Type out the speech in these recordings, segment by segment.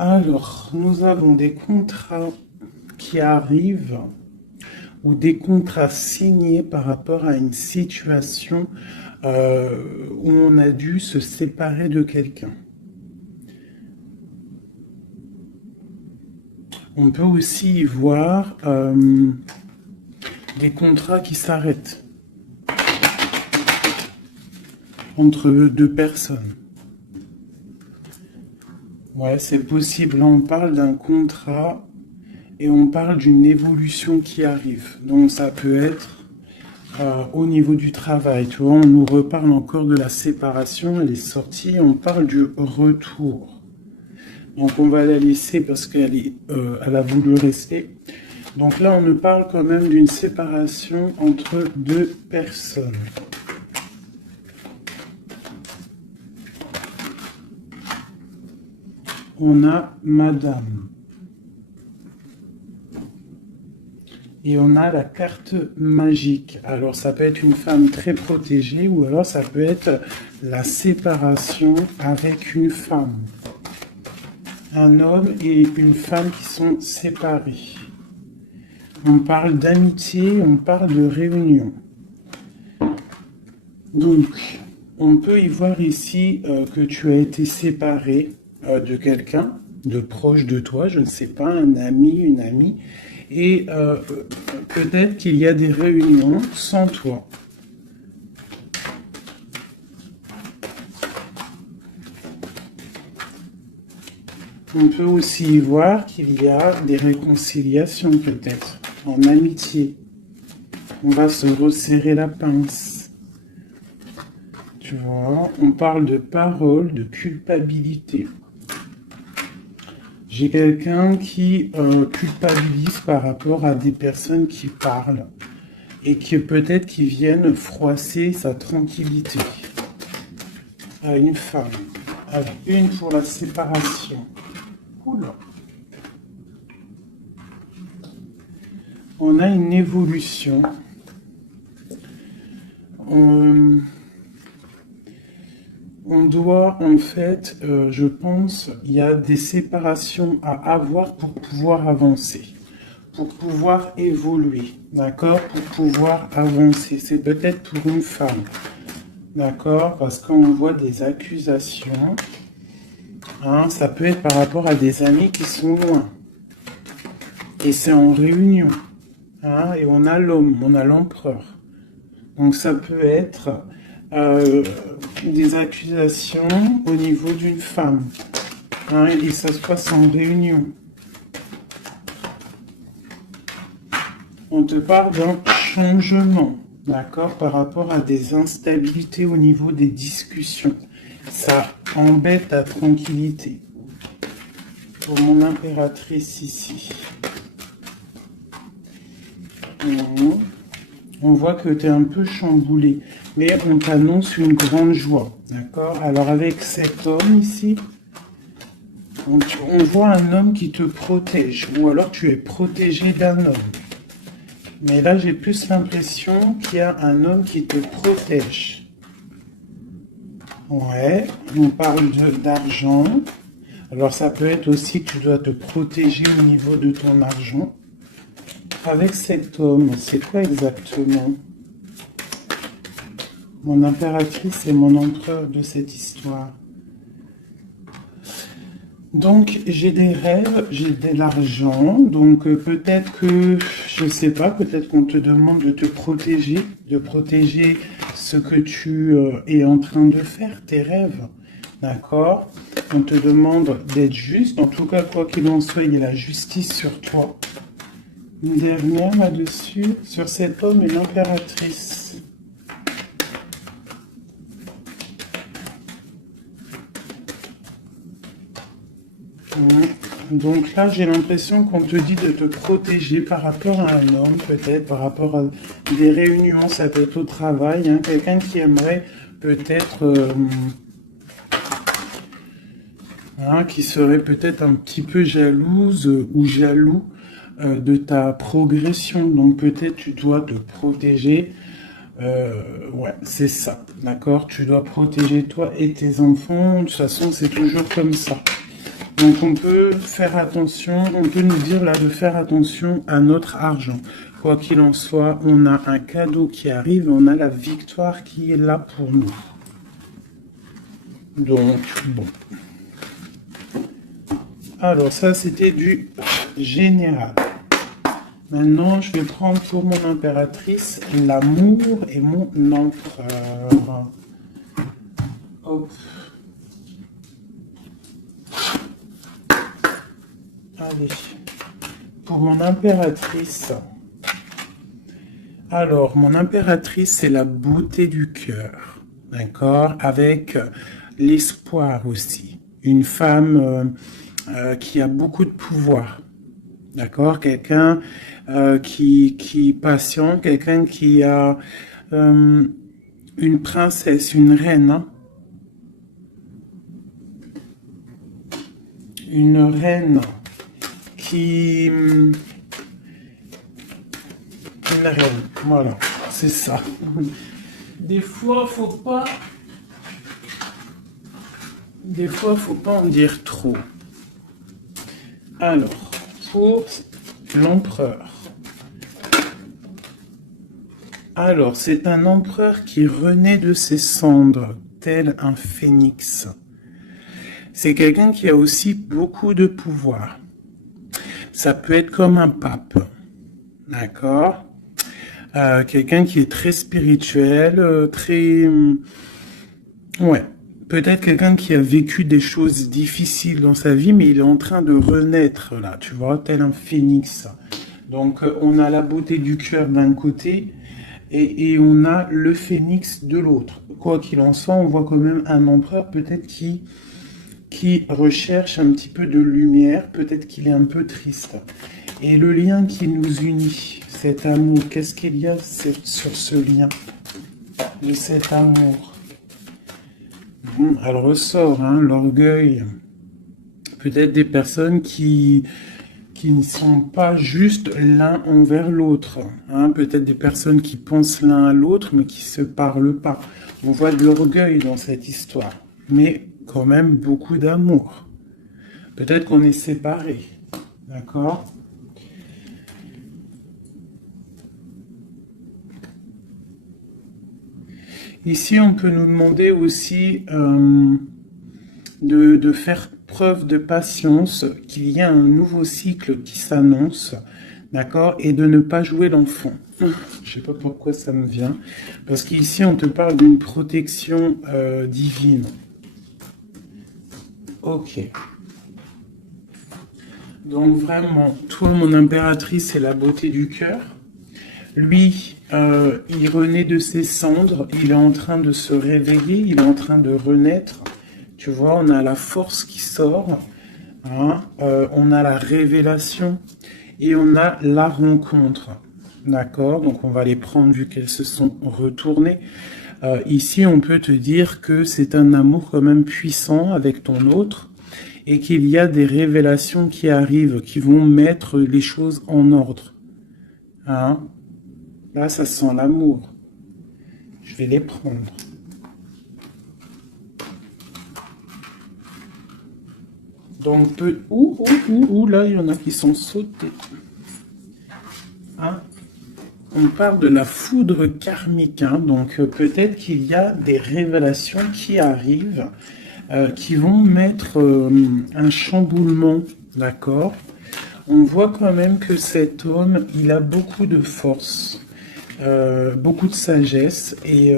Alors, nous avons des contrats qui arrivent ou des contrats signés par rapport à une situation où on a dû se séparer de quelqu'un. On peut aussi y voir des contrats qui s'arrêtent entre deux personnes. Ouais, c'est possible. Là, on parle d'un contrat et on parle d'une évolution qui arrive. Donc, ça peut être au niveau du travail. Tu vois, on nous reparle encore de la séparation, elle est sortie. On parle du retour. Donc, on va la laisser parce elle a voulu rester. Donc là, on nous parle quand même d'une séparation entre deux personnes. On a Madame. Et on a la carte magique. Alors, ça peut être une femme très protégée ou alors ça peut être la séparation avec une femme. Un homme et une femme qui sont séparés. On parle d'amitié, on parle de réunion. Donc, on peut y voir ici que tu as été séparé de quelqu'un, de proche de toi, je ne sais pas, un ami, une amie, et peut-être qu'il y a des réunions sans toi. On peut aussi y voir qu'il y a des réconciliations peut-être, en amitié. On va se resserrer la pince. Tu vois, on parle de parole, de culpabilité. J'ai quelqu'un qui culpabilise par rapport à des personnes qui parlent et qui peut-être qui viennent froisser sa tranquillité. À une femme. Allez, une pour la séparation. Oula. On a une évolution. On doit, en fait, je pense, il y a des séparations à avoir pour pouvoir avancer, pour pouvoir évoluer, d'accord, pour pouvoir avancer. C'est peut-être pour une femme, d'accord, parce qu'on voit des accusations. Hein, ça peut être par rapport à des amis qui sont loin. Et c'est en réunion. Hein, et on a l'homme, on a l'empereur. Donc ça peut être des accusations au niveau d'une femme. Hein, et ça se passe en réunion. On te parle d'un changement, d'accord, par rapport à des instabilités au niveau des discussions. Ça embête ta tranquillité. Pour mon impératrice ici. On voit que tu es un peu chamboulé, mais on t'annonce une grande joie, d'accord? Alors avec cet homme ici, on voit un homme qui te protège, ou alors tu es protégé d'un homme. Mais là, j'ai plus l'impression qu'il y a un homme qui te protège. Ouais, on parle d'argent. Alors ça peut être aussi que tu dois te protéger au niveau de ton argent. Avec cet homme, c'est quoi exactement? Mon impératrice et mon empereur de cette histoire. Donc j'ai des rêves, j'ai de l'argent, donc peut-être que, je sais pas, peut-être qu'on te demande de te protéger, de protéger ce que tu es en train de faire, tes rêves, d'accord? On te demande d'être juste, en tout cas quoi qu'il en soit, il y a la justice sur toi. Une dernière là-dessus, sur cet homme et l'impératrice. Donc là, j'ai l'impression qu'on te dit de te protéger par rapport à un homme, peut-être, par rapport à des réunions, ça peut être au travail, hein, quelqu'un qui aimerait peut-être, qui serait peut-être un petit peu jalouse ou jaloux de ta progression. Donc peut-être tu dois te protéger. Ouais, c'est ça, d'accord? Tu dois protéger toi et tes enfants. De toute façon, c'est toujours comme ça. Donc on peut faire attention, on peut nous dire là de faire attention à notre argent. Quoi qu'il en soit, on a un cadeau qui arrive, on a la victoire qui est là pour nous. Donc, bon. Alors ça, c'était du général. Maintenant, je vais prendre pour mon impératrice l'amour et mon empereur. Hop. Allez. Pour mon impératrice. Alors, mon impératrice, c'est la beauté du cœur. D'accord? Avec l'espoir aussi. Une femme qui a beaucoup de pouvoir. D'accord? Quelqu'un qui est patient, quelqu'un qui a une princesse, une reine. Hein? Une reine qui... Une reine, voilà, c'est ça. Des fois, faut pas en dire trop. Alors, pour l'empereur. Alors, c'est un empereur qui renaît de ses cendres, tel un phénix. C'est quelqu'un qui a aussi beaucoup de pouvoir. Ça peut être comme un pape, d'accord? Quelqu'un qui est très spirituel, très... ouais. Peut-être quelqu'un qui a vécu des choses difficiles dans sa vie, mais il est en train de renaître, là, tu vois, tel un phénix. Donc, on a la beauté du cœur d'un côté, et on a le phénix de l'autre. Quoi qu'il en soit, on voit quand même un empereur, peut-être qui recherche un petit peu de lumière, peut-être qu'il est un peu triste. Et le lien qui nous unit, cet amour, qu'est-ce qu'il y a sur ce lien de cet amour? Elle ressort, hein, l'orgueil. Peut-être des personnes qui ne sont pas juste l'un envers l'autre. Hein. Peut-être des personnes qui pensent l'un à l'autre, mais qui ne se parlent pas. On voit de l'orgueil dans cette histoire. Mais quand même beaucoup d'amour. Peut-être qu'on est séparés. D'accord ? Ici, on peut nous demander aussi de faire preuve de patience, qu'il y a un nouveau cycle qui s'annonce, d'accord, et de ne pas jouer l'enfant. Je ne sais pas pourquoi ça me vient, parce qu'ici, on te parle d'une protection divine. Ok. Donc vraiment, toi, mon impératrice, c'est la beauté du cœur. Lui, il renaît de ses cendres, il est en train de se réveiller, il est en train de renaître. Tu vois, on a la force qui sort, hein, on a la révélation et on a la rencontre. D'accord? Donc on va les prendre vu qu'elles se sont retournées. Ici, on peut te dire que c'est un amour quand même puissant avec ton autre et qu'il y a des révélations qui arrivent, qui vont mettre les choses en ordre. Hein? Là, ça sent l'amour. Je vais les prendre. Donc, là, il y en a qui sont sautés. Hein? On parle de la foudre karmique. Hein? Donc, peut-être qu'il y a des révélations qui arrivent, qui vont mettre un chamboulement, d'accord? On voit quand même que cet homme, il a beaucoup de force. Beaucoup de sagesse et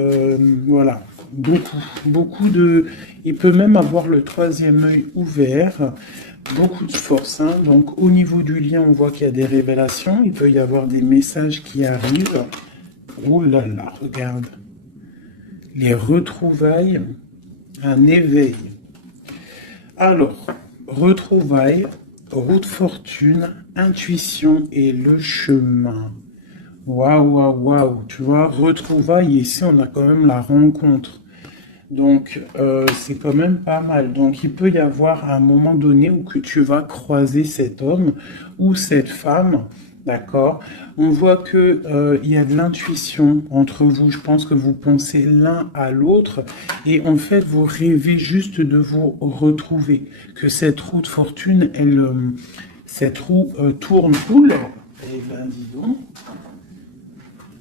voilà, beaucoup de... Il peut même avoir le troisième œil ouvert, beaucoup de force. Hein. Donc au niveau du lien, on voit qu'il y a des révélations, il peut y avoir des messages qui arrivent. Oh là là, regarde. Les retrouvailles, un éveil. Alors, retrouvailles, route fortune, intuition et le chemin. Waouh, waouh, waouh, tu vois, retrouvailles, ici on a quand même la rencontre. Donc, c'est quand même pas mal. Donc, il peut y avoir un moment donné où que tu vas croiser cet homme ou cette femme D'accord? On voit que il y a de l'intuition entre vous. Je pense que vous pensez l'un à l'autre et en fait, vous rêvez juste de vous retrouver. Que cette roue de fortune, cette roue tourne. Oula! Eh ben, dis donc.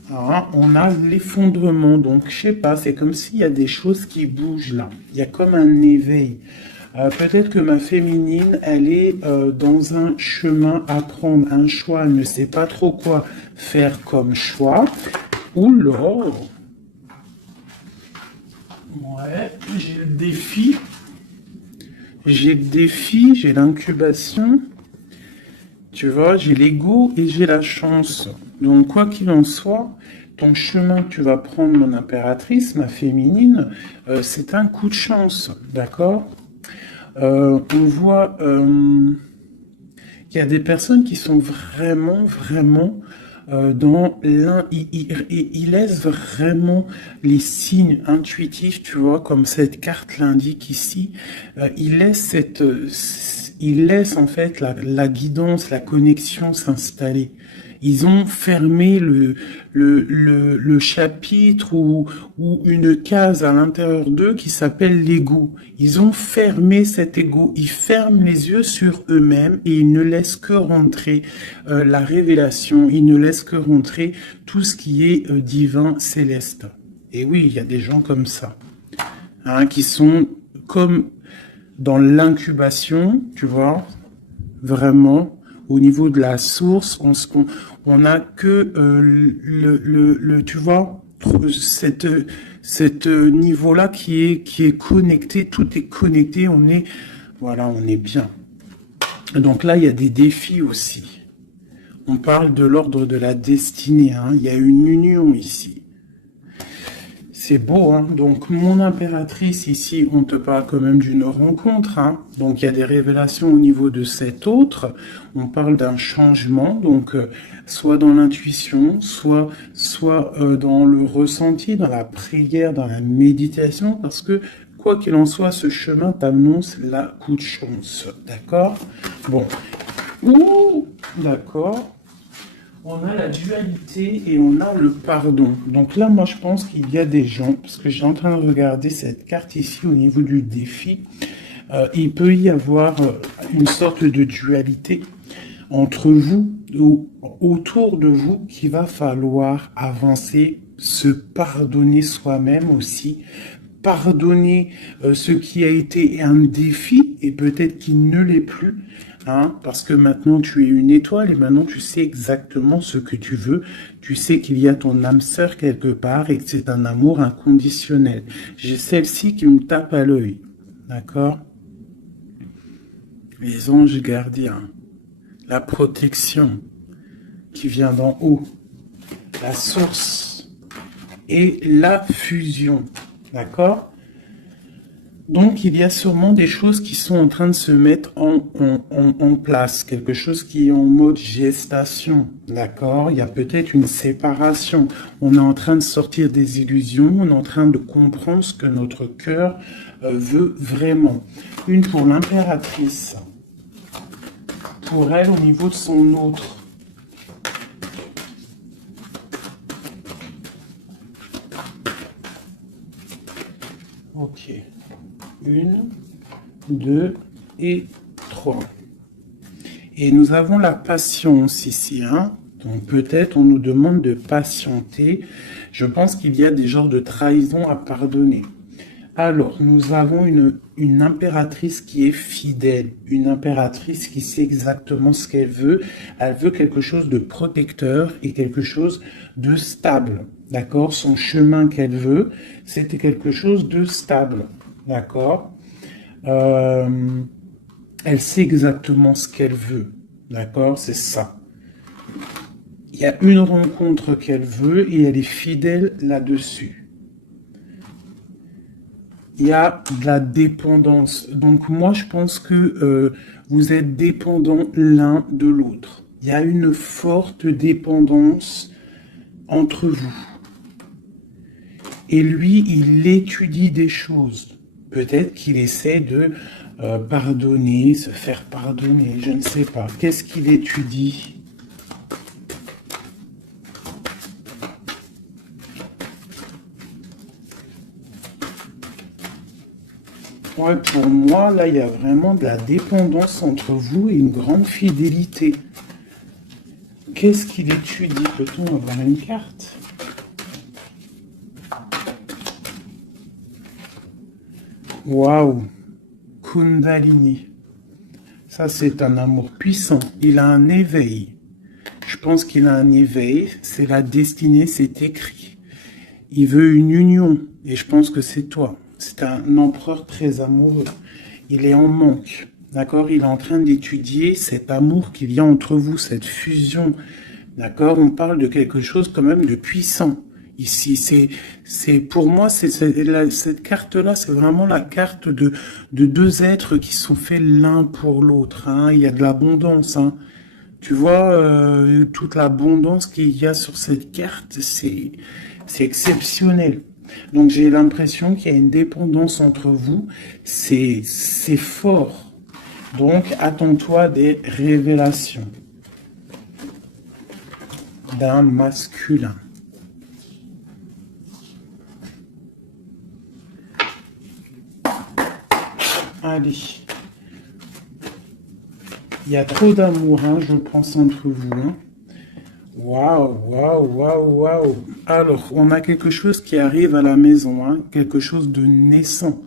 Alors, on a l'effondrement. Donc, je sais pas, c'est comme s'il y a des choses qui bougent là. Il y a comme un éveil. Peut-être que ma féminine, elle est dans un chemin à prendre, un choix. Elle ne sait pas trop quoi faire comme choix. Oula! Ouais, j'ai le défi. J'ai le défi, j'ai l'incubation. Tu vois, j'ai l'ego et j'ai la chance. Donc, quoi qu'il en soit, ton chemin que tu vas prendre, mon impératrice, ma féminine, c'est un coup de chance. D'accord? On voit qu'il y a des personnes qui sont vraiment dans l'un, ils laissent vraiment les signes intuitifs, tu vois, comme cette carte l'indique ici. Ils laissent en fait la guidance, la connexion s'installer. Ils ont fermé le chapitre ou une case à l'intérieur d'eux qui s'appelle l'ego. Ils ont fermé cet ego. Ils ferment les yeux sur eux-mêmes et ils ne laissent que rentrer la révélation. Ils ne laissent que rentrer tout ce qui est divin, céleste. Et oui, il y a des gens comme ça, hein, qui sont comme dans l'incubation, tu vois, vraiment. Au niveau de la source, on a que tu vois, cette niveau-là qui est connecté, tout est connecté, voilà, on est bien. Donc là, il y a des défis aussi. On parle de l'ordre de la destinée, hein. Il y a une union ici. C'est beau, hein. Donc, mon impératrice, ici, on te parle quand même d'une rencontre, hein. Donc, il y a des révélations au niveau de cet autre. On parle d'un changement, donc, soit dans l'intuition, soit dans le ressenti, dans la prière, dans la méditation, parce que, quoi qu'il en soit, ce chemin t'annonce la coup de chance. D'accord? Bon. Ouh, d'accord. On a la dualité et on a le pardon. Donc là, moi, je pense qu'il y a des gens, parce que j'ai en train de regarder cette carte ici au niveau du défi, il peut y avoir une sorte de dualité entre vous ou autour de vous qu'il va falloir avancer, se pardonner soi-même aussi, pardonner ce qui a été un défi et peut-être qu'il ne l'est plus. Hein, parce que maintenant tu es une étoile et maintenant tu sais exactement ce que tu veux. Tu sais qu'il y a ton âme sœur quelque part et que c'est un amour inconditionnel. J'ai celle-ci qui me tape à l'œil. D'accord? Les anges gardiens. La protection qui vient d'en haut. La source. Et la fusion. D'accord? Donc, il y a sûrement des choses qui sont en train de se mettre en place, quelque chose qui est en mode gestation, d'accord? Il y a peut-être une séparation. On est en train de sortir des illusions, on est en train de comprendre ce que notre cœur veut vraiment. Une pour l'impératrice, pour elle au niveau de son autre. Ok. 1, 2 et 3. Et nous avons la patience ici, hein. Donc peut-être on nous demande de patienter. Je pense qu'il y a des genres de trahison à pardonner. Alors, nous avons une impératrice qui est fidèle, une impératrice qui sait exactement ce qu'elle veut. Elle veut quelque chose de protecteur et quelque chose de stable. D'accord? Son chemin qu'elle veut, c'était quelque chose de stable. D'accord? Elle sait exactement ce qu'elle veut. D'accord? C'est ça. Il y a une rencontre qu'elle veut et elle est fidèle là-dessus. Il y a de la dépendance. Donc moi, je pense que vous êtes dépendants l'un de l'autre. Il y a une forte dépendance entre vous. Et lui, il étudie des choses. Peut-être qu'il essaie de pardonner, se faire pardonner, je ne sais pas. Qu'est-ce qu'il étudie? Ouais, pour moi, là, il y a vraiment de la dépendance entre vous et une grande fidélité. Qu'est-ce qu'il étudie? Peut-on avoir une carte? Waouh! Kundalini. Ça, c'est un amour puissant. Il a un éveil. Je pense qu'il a un éveil. C'est la destinée, c'est écrit. Il veut une union. Et je pense que c'est toi. C'est un empereur très amoureux. Il est en manque. D'accord? Il est en train d'étudier cet amour qu'il y a entre vous, cette fusion. D'accord? On parle de quelque chose quand même de puissant. Ici, pour moi, cette carte-là, c'est vraiment la carte de deux êtres qui sont faits l'un pour l'autre. Hein. Il y a de l'abondance. Hein. Tu vois, toute l'abondance qu'il y a sur cette carte, c'est exceptionnel. Donc, j'ai l'impression qu'il y a une dépendance entre vous. C'est fort. Donc, attends-toi des révélations d'un masculin. Allez. Il y a trop d'amour, hein, je pense, entre vous. Hein. Waouh, waouh, waouh, waouh. Alors, on a quelque chose qui arrive à la maison, hein, quelque chose de naissant.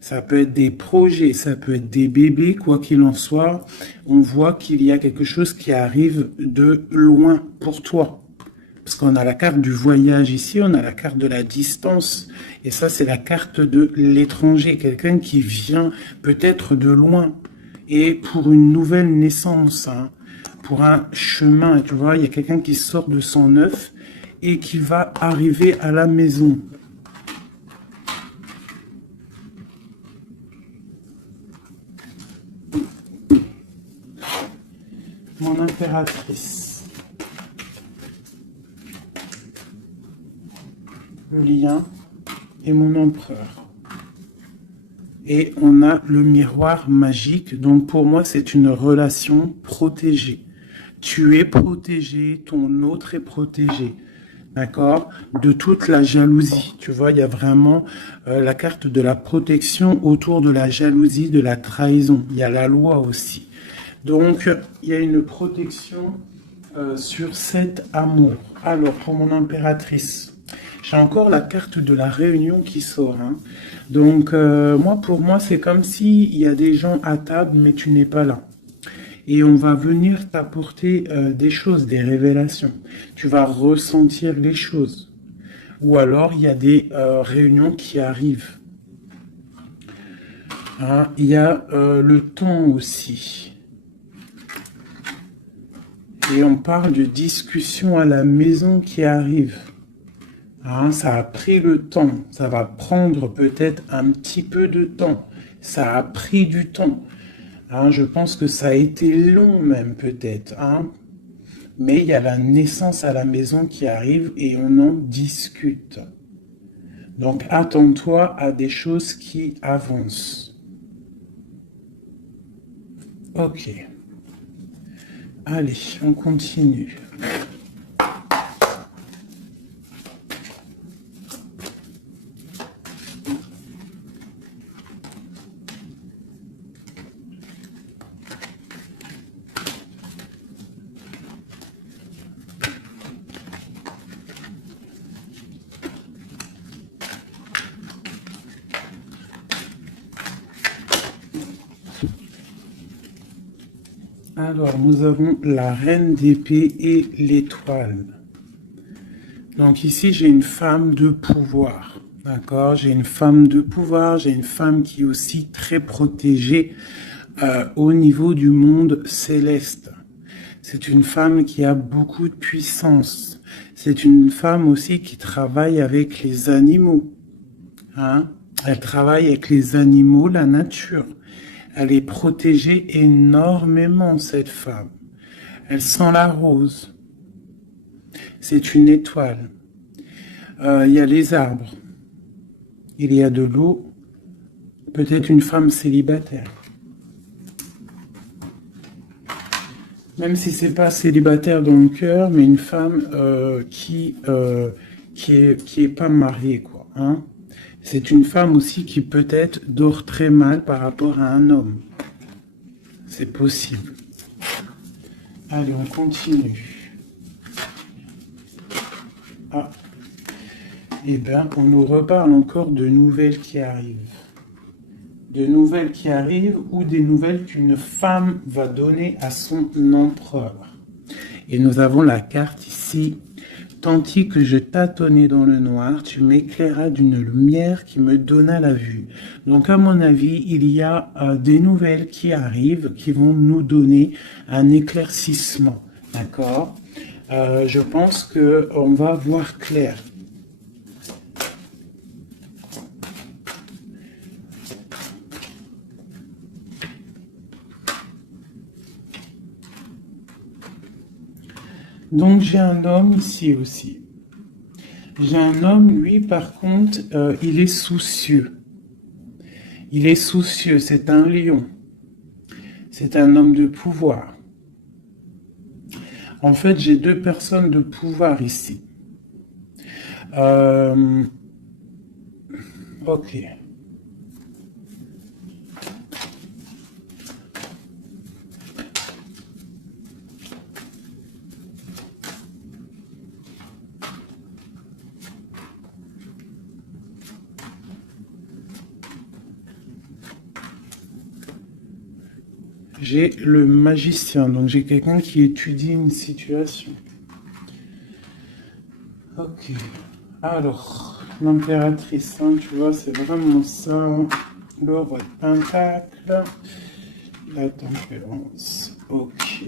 Ça peut être des projets, ça peut être des bébés, quoi qu'il en soit. On voit qu'il y a quelque chose qui arrive de loin pour toi. Parce qu'on a la carte du voyage ici, on a la carte de la distance. Et ça, c'est la carte de l'étranger. Quelqu'un qui vient peut-être de loin. Et pour une nouvelle naissance, hein, pour un chemin, tu vois, il y a quelqu'un qui sort de son œuf et qui va arriver à la maison. Mon impératrice. Le lien et mon empereur. Et on a le miroir magique. Donc pour moi, c'est une relation protégée. Tu es protégé, ton autre est protégé. D'accord? De toute la jalousie. Tu vois, il y a vraiment la carte de la protection autour de la jalousie, de la trahison. Il y a la loi aussi. Donc, il y a une protection sur cet amour. Alors, pour mon impératrice, j'ai encore la carte de la réunion qui sort. Hein. Donc, pour moi, c'est comme s'il y a des gens à table, mais tu n'es pas là. Et on va venir t'apporter des choses, des révélations. Tu vas ressentir les choses. Ou alors, il y a des réunions qui arrivent. Hein, il y a le temps aussi. Et on parle de discussion à la maison qui arrive. Hein, ça a pris le temps. Ça va prendre peut-être un petit peu de temps. Ça a pris du temps. Hein, je pense que ça a été long même peut-être. Hein. Mais il y a la naissance à la maison qui arrive et on en discute. Donc attends-toi à des choses qui avancent. Ok. Allez, on continue. Alors, nous avons la reine d'épée et l'étoile. Donc ici, j'ai une femme de pouvoir. D'accord? J'ai une femme de pouvoir, j'ai une femme qui est aussi très protégée au niveau du monde céleste. C'est une femme qui a beaucoup de puissance. C'est une femme aussi qui travaille avec les animaux. Hein? Elle travaille avec les animaux, la nature. Elle est protégée énormément, cette femme. Elle sent la rose. C'est une étoile. Il y a les arbres. Il y a de l'eau. Peut-être une femme célibataire. Même si c'est pas célibataire dans le cœur, mais une femme qui est pas mariée, quoi. Hein. C'est une femme aussi qui peut-être dort très mal par rapport à un homme. C'est possible. Allez, on continue. Ah. Eh bien, on nous reparle encore de nouvelles qui arrivent. De nouvelles qui arrivent ou des nouvelles qu'une femme va donner à son empereur. Et nous avons la carte ici. Tandis que je tâtonnais dans le noir, tu m'éclairas d'une lumière qui me donna la vue. Donc, à mon avis, il y a des nouvelles qui arrivent, qui vont nous donner un éclaircissement. D'accord? Je pense qu'on va voir clair. Donc, j'ai un homme ici aussi. J'ai un homme, lui, par contre, il est soucieux. Il est soucieux, c'est un lion. C'est un homme de pouvoir. En fait, j'ai deux personnes de pouvoir ici. Ok. J'ai le magicien, donc j'ai quelqu'un qui étudie une situation. Ok. Alors, l'impératrice, hein, tu vois, c'est vraiment ça. Le roi de pentacle. La tempérance. Ok.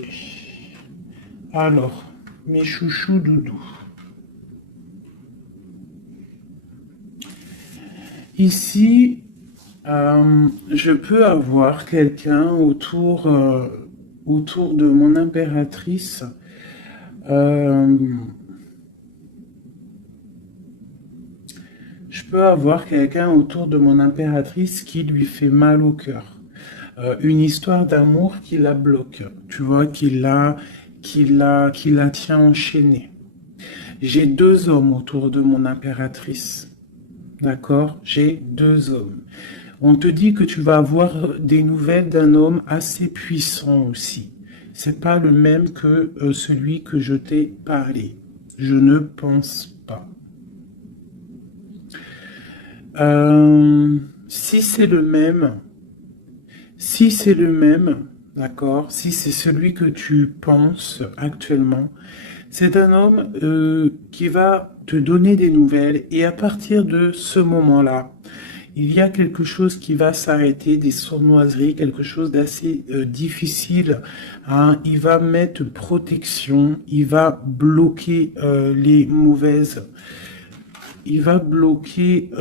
Alors, mes chouchous doudous. Ici, je peux avoir quelqu'un autour de mon impératrice. Je peux avoir quelqu'un autour de mon impératrice qui lui fait mal au cœur. Une histoire d'amour qui la bloque, tu vois, qui la tient enchaînée. J'ai deux hommes autour de mon impératrice. D'accord? J'ai deux hommes. On te dit que tu vas avoir des nouvelles d'un homme assez puissant aussi. C'est pas le même que celui que je t'ai parlé. Je ne pense pas. Si c'est le même, d'accord, si c'est celui que tu penses actuellement, c'est un homme qui va te donner des nouvelles et à partir de ce moment-là, il y a quelque chose qui va s'arrêter, des sournoiseries, quelque chose d'assez difficile. Hein. Il va mettre protection, il va bloquer les mauvaises. Il va bloquer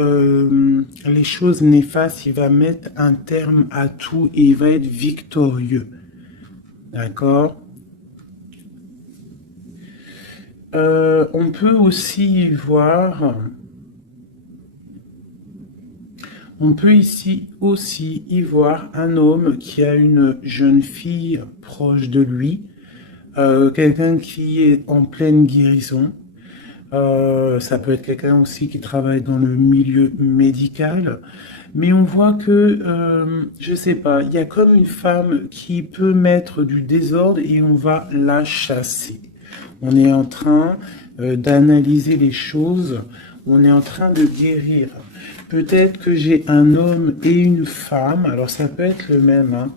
les choses néfastes, il va mettre un terme à tout et il va être victorieux. D'accord? On peut aussi voir... On peut ici aussi y voir un homme qui a une jeune fille proche de lui, quelqu'un qui est en pleine guérison. Ça peut être quelqu'un aussi qui travaille dans le milieu médical. Mais on voit que, je sais pas, il y a comme une femme qui peut mettre du désordre et on va la chasser. On est en train d'analyser les choses, on est en train de guérir. Peut-être que j'ai un homme et une femme, alors ça peut être le même. Hein.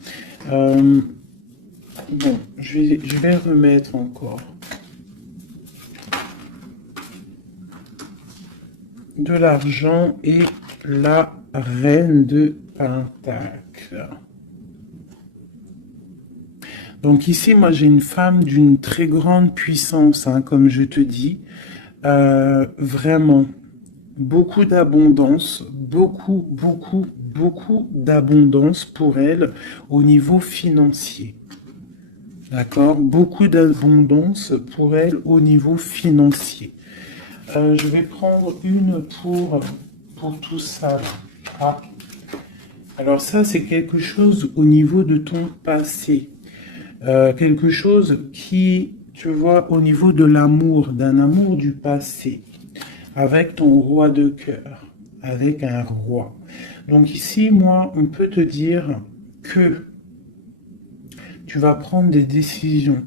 Bon, je vais remettre encore. De l'argent et la reine de Pentacle. Donc ici, moi j'ai une femme d'une très grande puissance, hein, comme je te dis. Vraiment, beaucoup d'abondance, beaucoup d'abondance pour elle au niveau financier. D'accord? Beaucoup d'abondance pour elle au niveau financier. Je vais prendre une pour tout ça. Ah. Alors ça, c'est quelque chose au niveau de ton passé. Quelque chose qui, tu vois, au niveau de l'amour, d'un amour du passé, avec ton roi de cœur. avec un roi. Donc ici, moi, on peut te dire que tu vas prendre des décisions.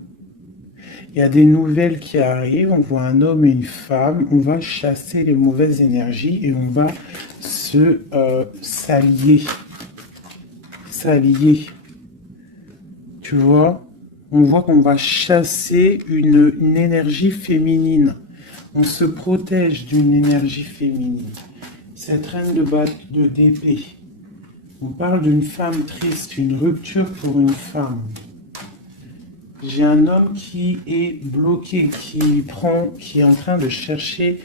Il y a des nouvelles qui arrivent, on voit un homme et une femme, on va chasser les mauvaises énergies et on va se s'allier. S'allier. Tu vois? On voit qu'on va chasser une énergie féminine. On se protège d'une énergie féminine. Cette reine d'épée. On parle d'une femme triste, une rupture pour une femme. J'ai un homme qui est bloqué, qui est en train de chercher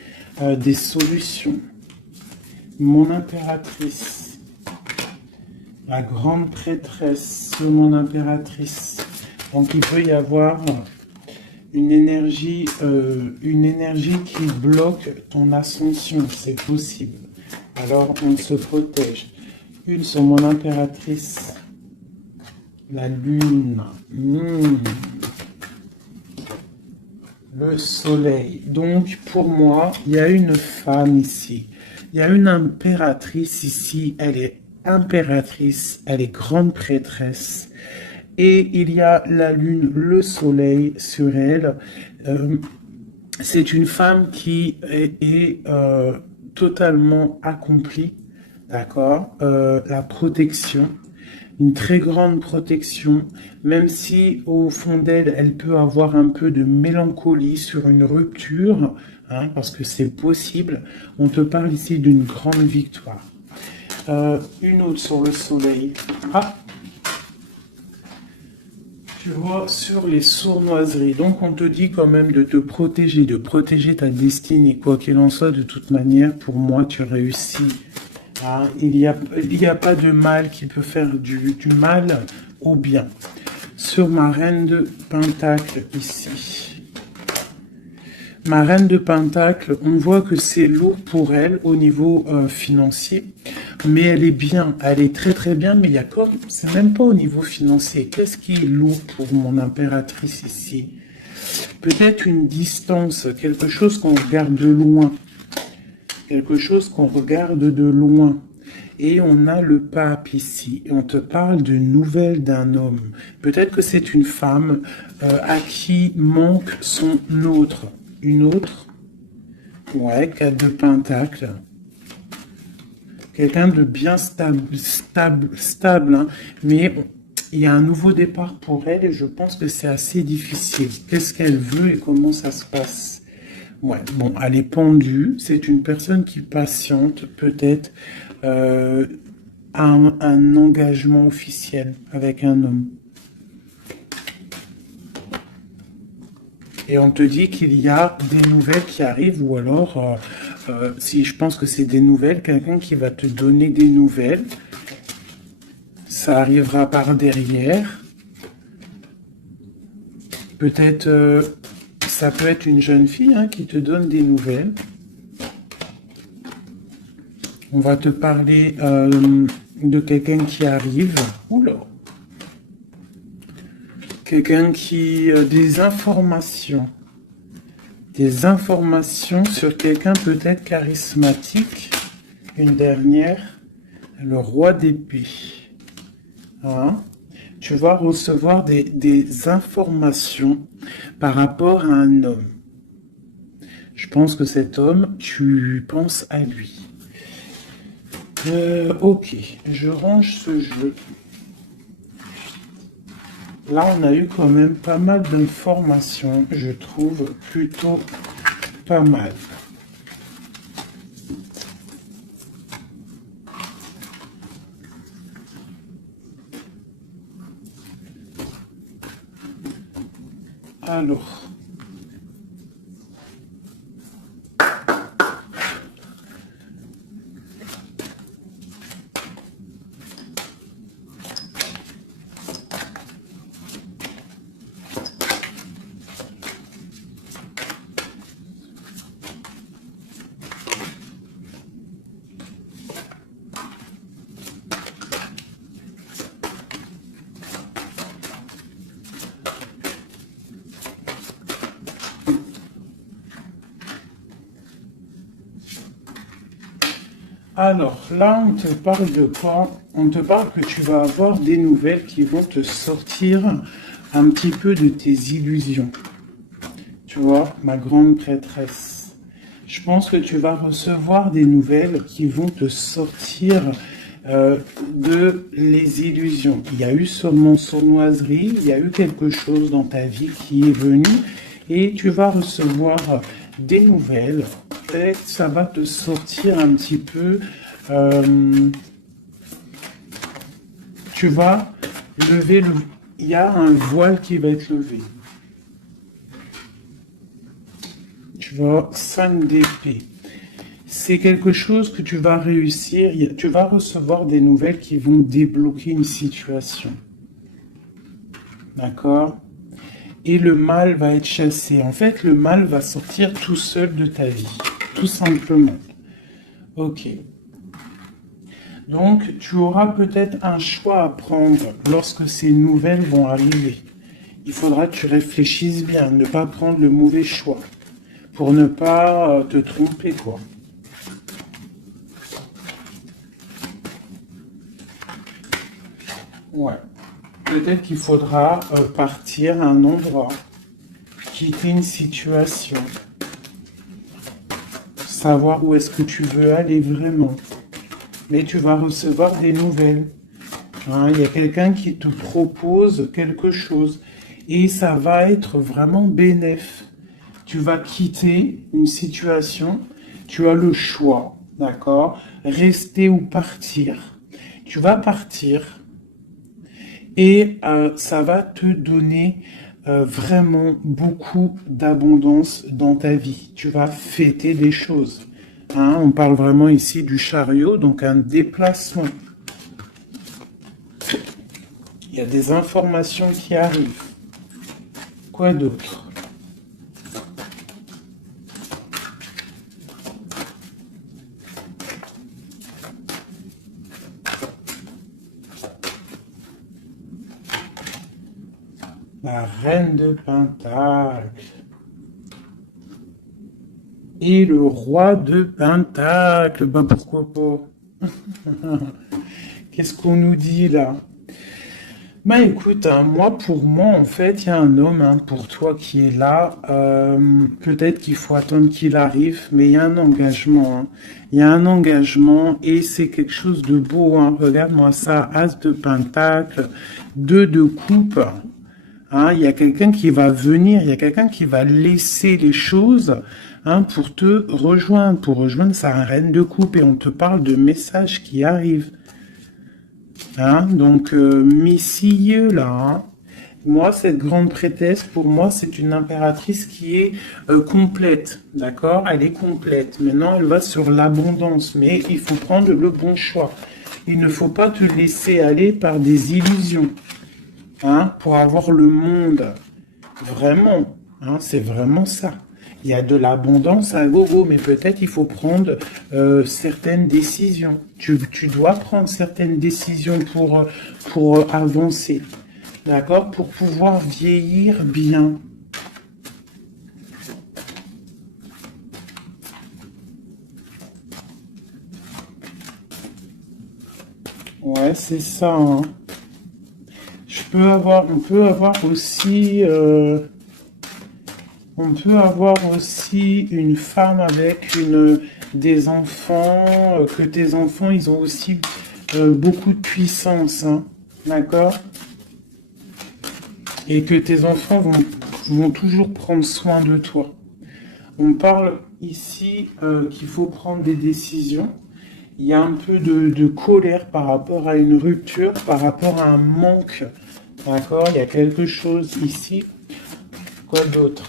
des solutions. Mon impératrice, la grande prêtresse, mon impératrice. Donc il peut y avoir une énergie qui bloque ton ascension, c'est possible. Alors on se protège. Une sur mon impératrice. La lune. Le soleil. Donc, pour moi, il y a une femme ici. Il y a une impératrice ici. Elle est impératrice. Elle est grande prêtresse. Et il y a la lune, le soleil sur elle. C'est une femme qui est totalement accomplie. D'accord? La protection. Une très grande protection, même si au fond d'elle, elle peut avoir un peu de mélancolie sur une rupture, hein, parce que c'est possible. On te parle ici d'une grande victoire. Une autre sur le soleil. Ah, tu vois, sur les sournoiseries. Donc on te dit quand même de te protéger, de protéger ta destinée. Quoi qu'il en soit, de toute manière, pour moi, tu réussis. Ah, il n'y a pas de mal qui peut faire du mal au bien. Sur ma reine de Pentacle ici. Ma reine de Pentacle, on voit que c'est lourd pour elle au niveau financier. Mais elle est bien, elle est très très bien, mais il y a comme, c'est même pas au niveau financier. Qu'est-ce qui est lourd pour mon impératrice ici? Peut-être une distance, quelque chose qu'on regarde de loin. Quelque chose qu'on regarde de loin. Et on a le pape ici. Et on te parle de nouvelles d'un homme. Peut-être que c'est une femme à qui manque son autre. Une autre. Ouais, 4 de Pentacle. Quelqu'un de bien stable, hein. Mais il y a un nouveau départ pour elle et je pense que c'est assez difficile. Qu'est-ce qu'elle veut et comment ça se passe? Ouais, bon, elle est pendue. C'est une personne qui patiente, peut-être, un engagement officiel avec un homme. Et on te dit qu'il y a des nouvelles qui arrivent, ou alors, si je pense que c'est des nouvelles, quelqu'un qui va te donner des nouvelles. Ça arrivera par derrière. Peut-être, ça peut être une jeune fille hein, qui te donne des nouvelles. On va te parler de quelqu'un qui arrive. Oula. Quelqu'un qui... des informations. Des informations sur quelqu'un peut-être charismatique. Une dernière. Le roi d'épée. Hein? Tu vas recevoir des informations par rapport à un homme. Je pense que cet homme, tu penses à lui. Ok, je range ce jeu. Là, on a eu quand même pas mal d'informations, je trouve plutôt pas mal. Alors... Alors, là, on te parle de quoi? On te parle que tu vas avoir des nouvelles qui vont te sortir un petit peu de tes illusions. Tu vois, ma grande prêtresse. Je pense que tu vas recevoir des nouvelles qui vont te sortir de les illusions. Il y a eu sûrement sournoiserie, il y a eu quelque chose dans ta vie qui est venu et tu vas recevoir des nouvelles. Peut-être ça va te sortir un petit peu. Tu vas lever le... Il y a un voile qui va être levé. Tu vois, 5 d'épée. C'est quelque chose que tu vas réussir. Tu vas recevoir des nouvelles qui vont débloquer une situation. D'accord? Et le mal va être chassé. En fait, le mal va sortir tout seul de ta vie. Tout simplement. Ok. Donc, tu auras peut-être un choix à prendre lorsque ces nouvelles vont arriver. Il faudra que tu réfléchisses bien, ne pas prendre le mauvais choix. Pour ne pas te tromper, quoi. Ouais. Peut-être qu'il faudra partir à un endroit, quitter une situation, savoir où est-ce que tu veux aller vraiment. Mais tu vas recevoir des nouvelles. Hein, il y a quelqu'un qui te propose quelque chose et ça va être vraiment bénéf. Tu vas quitter une situation, tu as le choix, d'accord? Rester ou partir. Tu vas partir et ça va te donner vraiment beaucoup d'abondance dans ta vie. Tu vas fêter des choses. Hein, on parle vraiment ici du chariot, donc un déplacement. Il y a des informations qui arrivent. Quoi d'autre? La reine de Pentacle. Et le roi de Pentacle. Ben pourquoi pas? Qu'est-ce qu'on nous dit là? Bah écoute, hein, pour moi, en fait, il y a un homme pour toi qui est là. Peut-être qu'il faut attendre qu'il arrive, mais il y a un engagement. Il y a un engagement et c'est quelque chose de beau. Regarde-moi ça, As de Pentacle, 2 de coupe. Il y a quelqu'un qui va venir, il y a quelqu'un qui va laisser les choses pour te rejoindre. Pour rejoindre sa reine de coupe et on te parle de messages qui arrivent. Donc, messieurs, là, moi, cette grande prêtresse, pour moi, c'est une impératrice qui est complète, d'accord? Elle est complète. Maintenant, elle va sur l'abondance, mais il faut prendre le bon choix. Il ne faut pas te laisser aller par des illusions, pour avoir le monde. Vraiment, c'est vraiment ça. Il y a de l'abondance à gogo, mais peut-être il faut prendre certaines décisions. Tu dois prendre certaines décisions pour avancer. D'accord? Pour pouvoir vieillir bien. Ouais, c'est ça. On peut avoir aussi... On peut avoir aussi une femme avec des enfants, que tes enfants, ils ont aussi beaucoup de puissance, d'accord? Et que tes enfants vont toujours prendre soin de toi. On parle ici qu'il faut prendre des décisions. Il y a un peu de colère par rapport à une rupture, par rapport à un manque, d'accord? Il y a quelque chose ici. Quoi d'autre?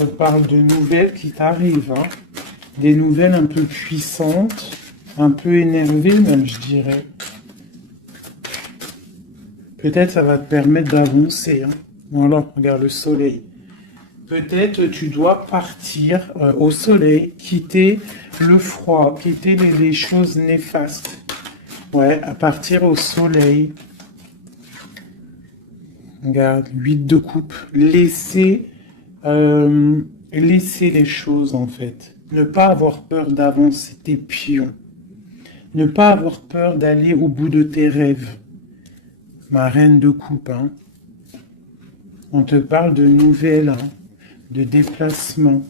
On te parle de nouvelles qui t'arrivent, des nouvelles un peu puissantes, un peu énervées même, je dirais. Peut-être ça va te permettre d'avancer. Voilà, regarde le soleil. Peut-être tu dois partir au soleil, quitter le froid, quitter les choses néfastes. Ouais, à partir au soleil. Regarde, 8 de coupe. Laisser les choses, en fait. Ne pas avoir peur d'avancer tes pions. Ne pas avoir peur d'aller au bout de tes rêves. Ma reine de coupe, hein. On te parle de nouvelles, hein, de déplacement.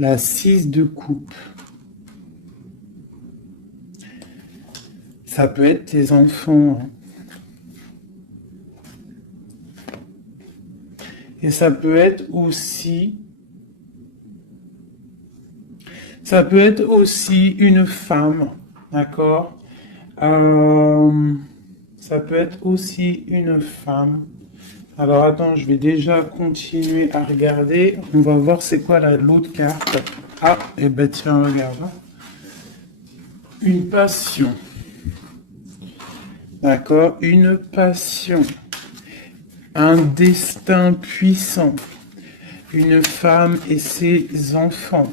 La 6 de coupe. Ça peut être tes enfants, hein. Et ça peut être aussi une femme, d'accord? Ça peut être aussi une femme. Alors attends, je vais déjà continuer à regarder. On va voir c'est quoi l'autre carte. Ah, et ben tiens, regarde. Une passion. D'accord? Une passion. Un destin puissant. Une femme et ses enfants.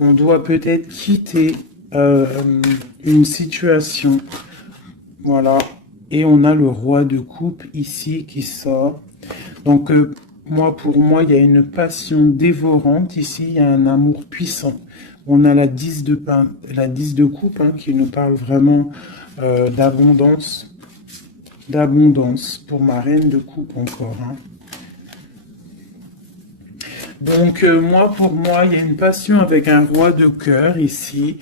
On doit peut-être quitter une situation. Voilà. Et on a le roi de coupe ici qui sort. Donc, pour moi, il y a une passion dévorante. Ici, il y a un amour puissant. On a la 10 de coupe, hein, qui nous parle vraiment d'abondance. D'abondance pour ma reine de coupe encore, hein. Donc, pour moi, il y a une passion avec un roi de cœur ici.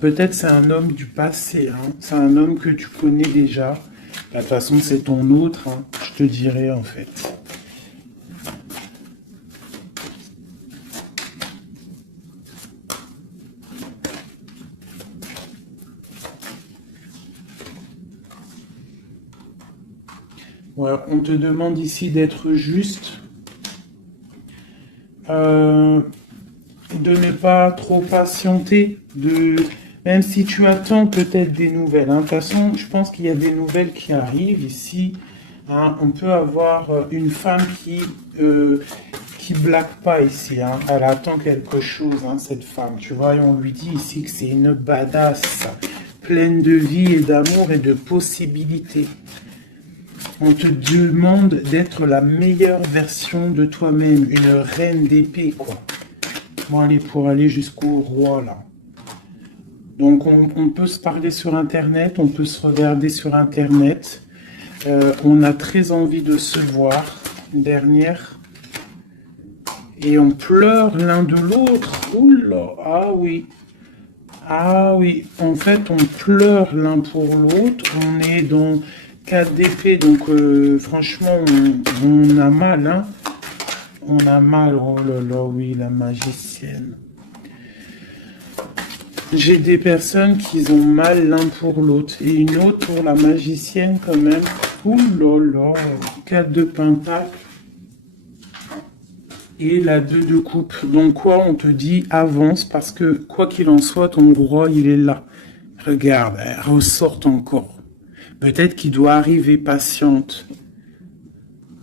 Peut-être c'est un homme du passé, hein. C'est un homme que tu connais déjà. De toute façon, c'est ton autre, hein, je te dirais en fait. Voilà, on te demande ici d'être juste, de ne pas trop patienter, même si tu attends peut-être des nouvelles, hein. De toute façon, je pense qu'il y a des nouvelles qui arrivent ici, hein. On peut avoir une femme qui blague pas ici, hein. Elle attend quelque chose, hein, cette femme. Tu vois, et on lui dit ici que c'est une badass, pleine de vie et d'amour et de possibilités. On te demande d'être la meilleure version de toi-même, une reine d'épée, quoi. Bon, allez, pour aller jusqu'au roi, là. Donc, on peut se parler sur Internet, on peut se regarder sur Internet. On a très envie de se voir. Une dernière. Et on pleure l'un de l'autre. Oula, ah oui. Ah oui, en fait, on pleure l'un pour l'autre. On est dans 4 d'épée, donc franchement, on a mal, hein. On a mal, oh là là, oui, la magicienne. J'ai des personnes qui ont mal l'un pour l'autre. Et une autre pour la magicienne quand même. Ouh là là, 4 de pentacle. Et la 2 de coupe. Donc quoi, on te dit avance parce que quoi qu'il en soit, ton roi, il est là. Regarde, elle ressort encore. Peut-être qu'il doit arriver patiente. De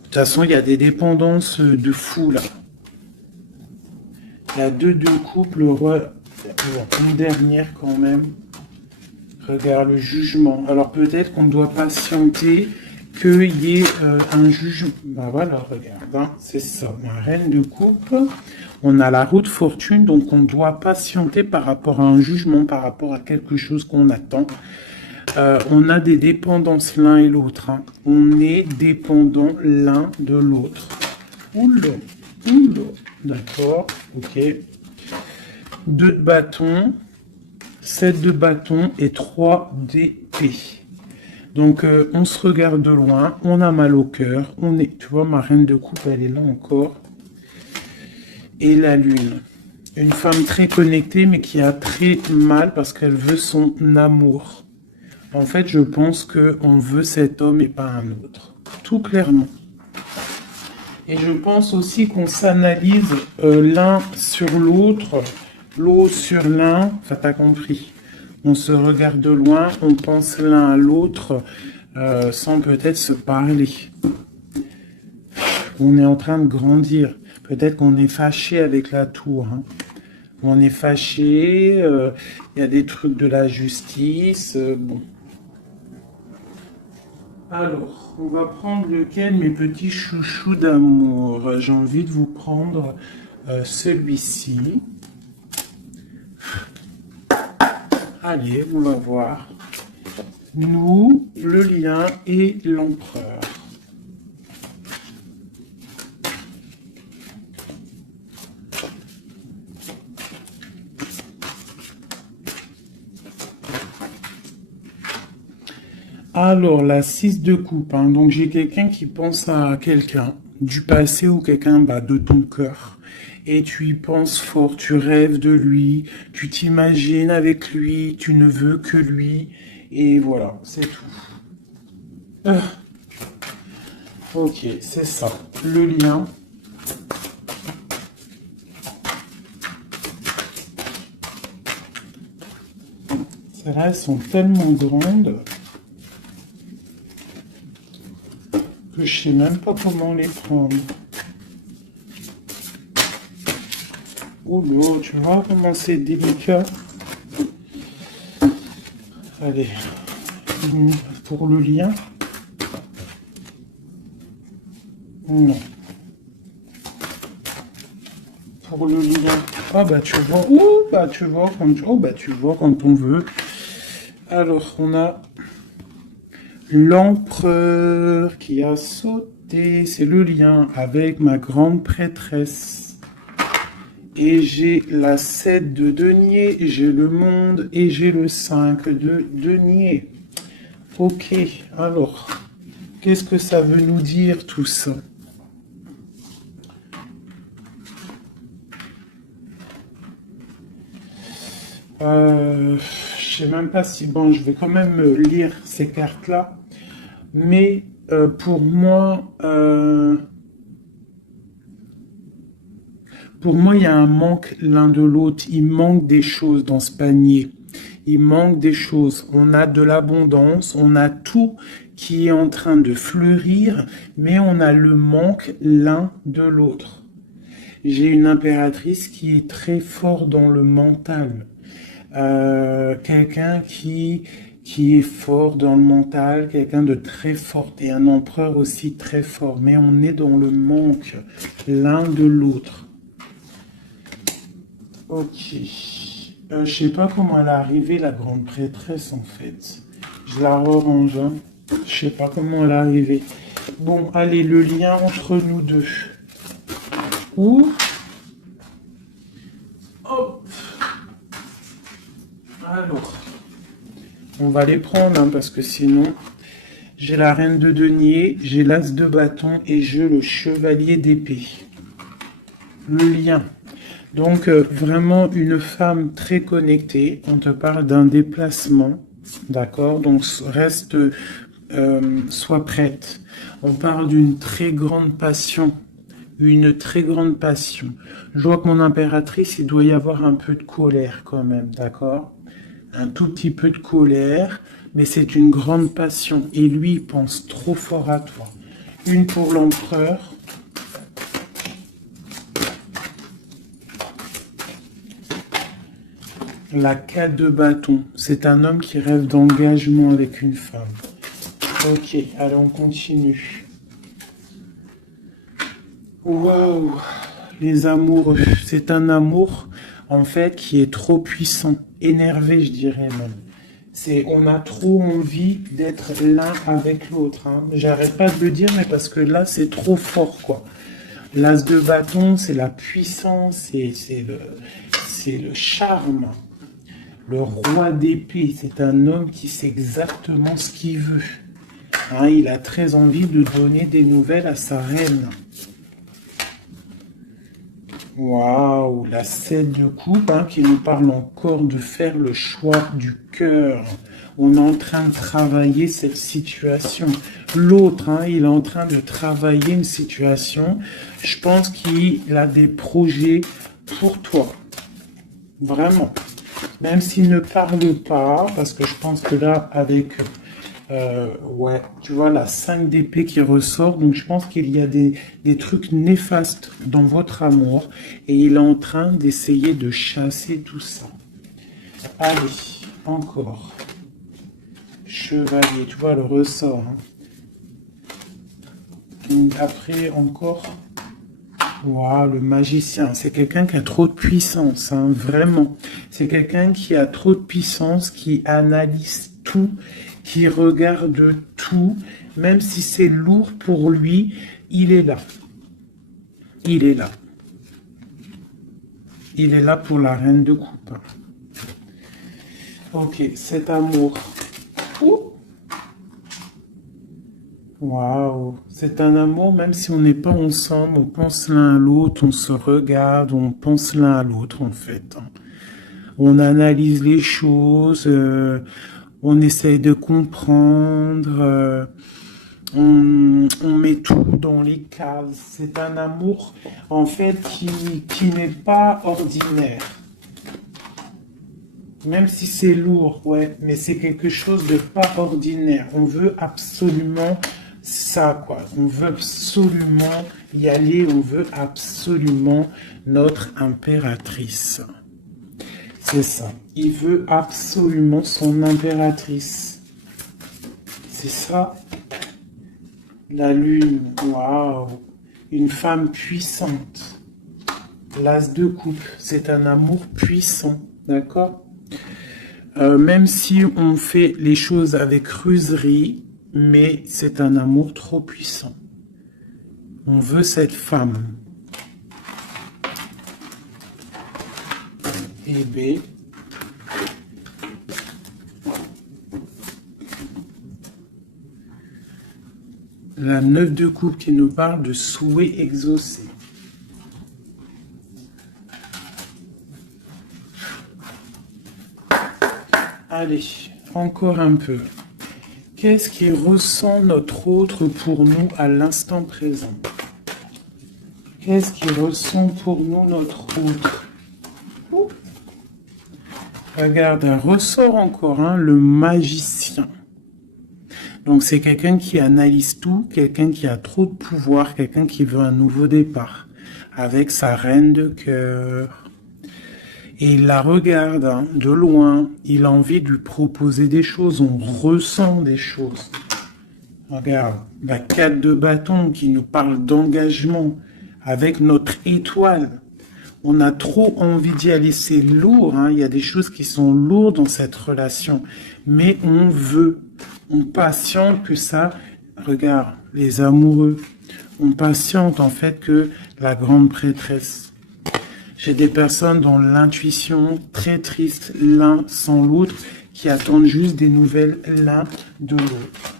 toute façon, il y a des dépendances de fou là. La 2 de coupe, le roi, une dernière quand même. Regarde le jugement. Alors peut-être qu'on doit patienter qu'il y ait un jugement. Ben voilà, regarde, hein, c'est ça. Ma reine de coupe. On a la roue de fortune, donc on doit patienter par rapport à un jugement, par rapport à quelque chose qu'on attend. On a des dépendances l'un et l'autre, hein. On est dépendant l'un de l'autre. Oula, oula. D'accord, ok. 2 de bâton, 7 de bâton et 3 d'épée. Donc, on se regarde de loin, on a mal au cœur. Tu vois, ma reine de coupe, elle est là encore. Et la lune. Une femme très connectée, mais qui a très mal parce qu'elle veut son amour. En fait, je pense qu'on veut cet homme et pas un autre. Tout clairement. Et je pense aussi qu'on s'analyse l'un sur l'autre, l'autre sur l'un. Enfin, t'as compris. On se regarde de loin, on pense l'un à l'autre sans peut-être se parler. on est en train de grandir. Peut-être qu'on est fâché avec la tour. Hein. On est fâché, il y a des trucs de la justice. Bon. Alors, on va prendre lequel, mes petits chouchous d'amour? J'ai envie de vous prendre celui-ci. Allez, on va voir. Nous, le lien et l'empereur. Alors, la 6 de coupe, hein. Donc j'ai quelqu'un qui pense à quelqu'un du passé ou quelqu'un de ton cœur. Et tu y penses fort, tu rêves de lui, tu t'imagines avec lui, tu ne veux que lui. Et voilà, c'est tout. Ok, c'est ça. Le lien. Celles-là, elles sont tellement grandes que je sais même pas comment les prendre. Oh là, tu vois comment c'est délicat. Allez, pour le lien. Non. Pour le lien. Ah bah tu vois. Ouh, bah tu vois quand tu vois quand on veut. Alors on a l'empereur qui a sauté. C'est le lien avec ma grande prêtresse. Et j'ai la 7 de denier, j'ai le monde et j'ai le 5 de denier. Ok, alors, qu'est-ce que ça veut nous dire tout ça? Je sais même pas si... Bon, je vais quand même lire ces cartes-là. Mais pour moi, il y a un manque l'un de l'autre. Il manque des choses dans ce panier. Il manque des choses. On a de l'abondance, on a tout qui est en train de fleurir, mais on a le manque l'un de l'autre. J'ai une impératrice qui est très fort dans le mental. Quelqu'un qui est fort dans le mental, quelqu'un de très fort, et un empereur aussi très fort. Mais on est dans le manque l'un de l'autre. Ok. Je sais pas comment elle est arrivée, la grande prêtresse, en fait. Je la rerange. Hein. Je sais pas comment elle est arrivée. Bon, allez, le lien entre nous deux. Ouh. Hop. Alors. On va les prendre, hein, parce que sinon... J'ai la reine de denier, j'ai l'as de bâton et j'ai le chevalier d'épée. Le lien. Donc, vraiment une femme très connectée. On te parle d'un déplacement, d'accord? Donc, reste, sois prête. On parle d'une très grande passion. Une très grande passion. Je vois que mon impératrice, il doit y avoir un peu de colère quand même, d'accord? Un tout petit peu de colère, mais c'est une grande passion. Et lui, il pense trop fort à toi. Une pour l'empereur. La 4 de bâton, c'est un homme qui rêve d'engagement avec une femme. Ok, allez, on continue. Waouh, les amoureux, c'est un amour en fait qui est trop puissant, énervé je dirais même. On a trop envie d'être l'un avec l'autre. Hein. J'arrête pas de le dire, mais parce que là c'est trop fort quoi. L'as de bâton, c'est la puissance, c'est le charme. Le roi d'épée, c'est un homme qui sait exactement ce qu'il veut. Hein, il a très envie de donner des nouvelles à sa reine. Waouh, la 7 de coupe hein, qui nous parle encore de faire le choix du cœur. On est en train de travailler cette situation. L'autre, hein, il est en train de travailler une situation. Je pense qu'il a des projets pour toi. Vraiment. Même s'il ne parle pas, parce que je pense que là, avec Ouais, tu vois la 5 d'épée qui ressort, donc je pense qu'il y a des trucs néfastes dans votre amour et il est en train d'essayer de chasser tout ça. Allez, encore. Chevalier, tu vois le ressort. Hein. Donc après, encore. Waouh, le magicien, c'est quelqu'un qui a trop de puissance, hein, vraiment. C'est quelqu'un qui a trop de puissance, qui analyse tout, qui regarde tout, même si c'est lourd pour lui, il est là. Il est là. Il est là pour la reine de coupe. Ok, cet amour. Waouh, c'est un amour, même si on n'est pas ensemble, on pense l'un à l'autre, on se regarde, on pense l'un à l'autre en fait. On analyse les choses, on essaye de comprendre, on met tout dans les cases. C'est un amour en fait qui n'est pas ordinaire. Même si c'est lourd, ouais, mais c'est quelque chose de pas ordinaire. On veut absolument ça, quoi. On veut absolument y aller, on veut absolument notre impératrice. C'est ça. Il veut absolument son impératrice. C'est ça. La lune, waouh. Une femme puissante. L'as de coupe, c'est un amour puissant, d'accord? Même si on fait les choses avec ruserie, mais c'est un amour trop puissant. On veut cette femme. Et B. La 9 de coupe qui nous parle de souhait exaucé. Allez, encore un peu. Qu'est-ce qui ressent notre autre pour nous à l'instant présent? Qu'est-ce qui ressent pour nous notre autre? Regarde, un ressort encore, hein, le magicien. Donc c'est quelqu'un qui analyse tout, quelqu'un qui a trop de pouvoir, quelqu'un qui veut un nouveau départ, avec sa reine de cœur. Et il la regarde hein, de loin, il a envie de lui proposer des choses, on ressent des choses. Regarde, la 4 de bâton qui nous parle d'engagement avec notre étoile. On a trop envie d'y aller, c'est lourd, hein. Il y a des choses qui sont lourdes dans cette relation, mais on veut, on patiente que ça, regarde, les amoureux, on patiente en fait que la grande prêtresse. J'ai des personnes dont l'intuition très triste l'un sans l'autre, qui attendent juste des nouvelles l'un de l'autre.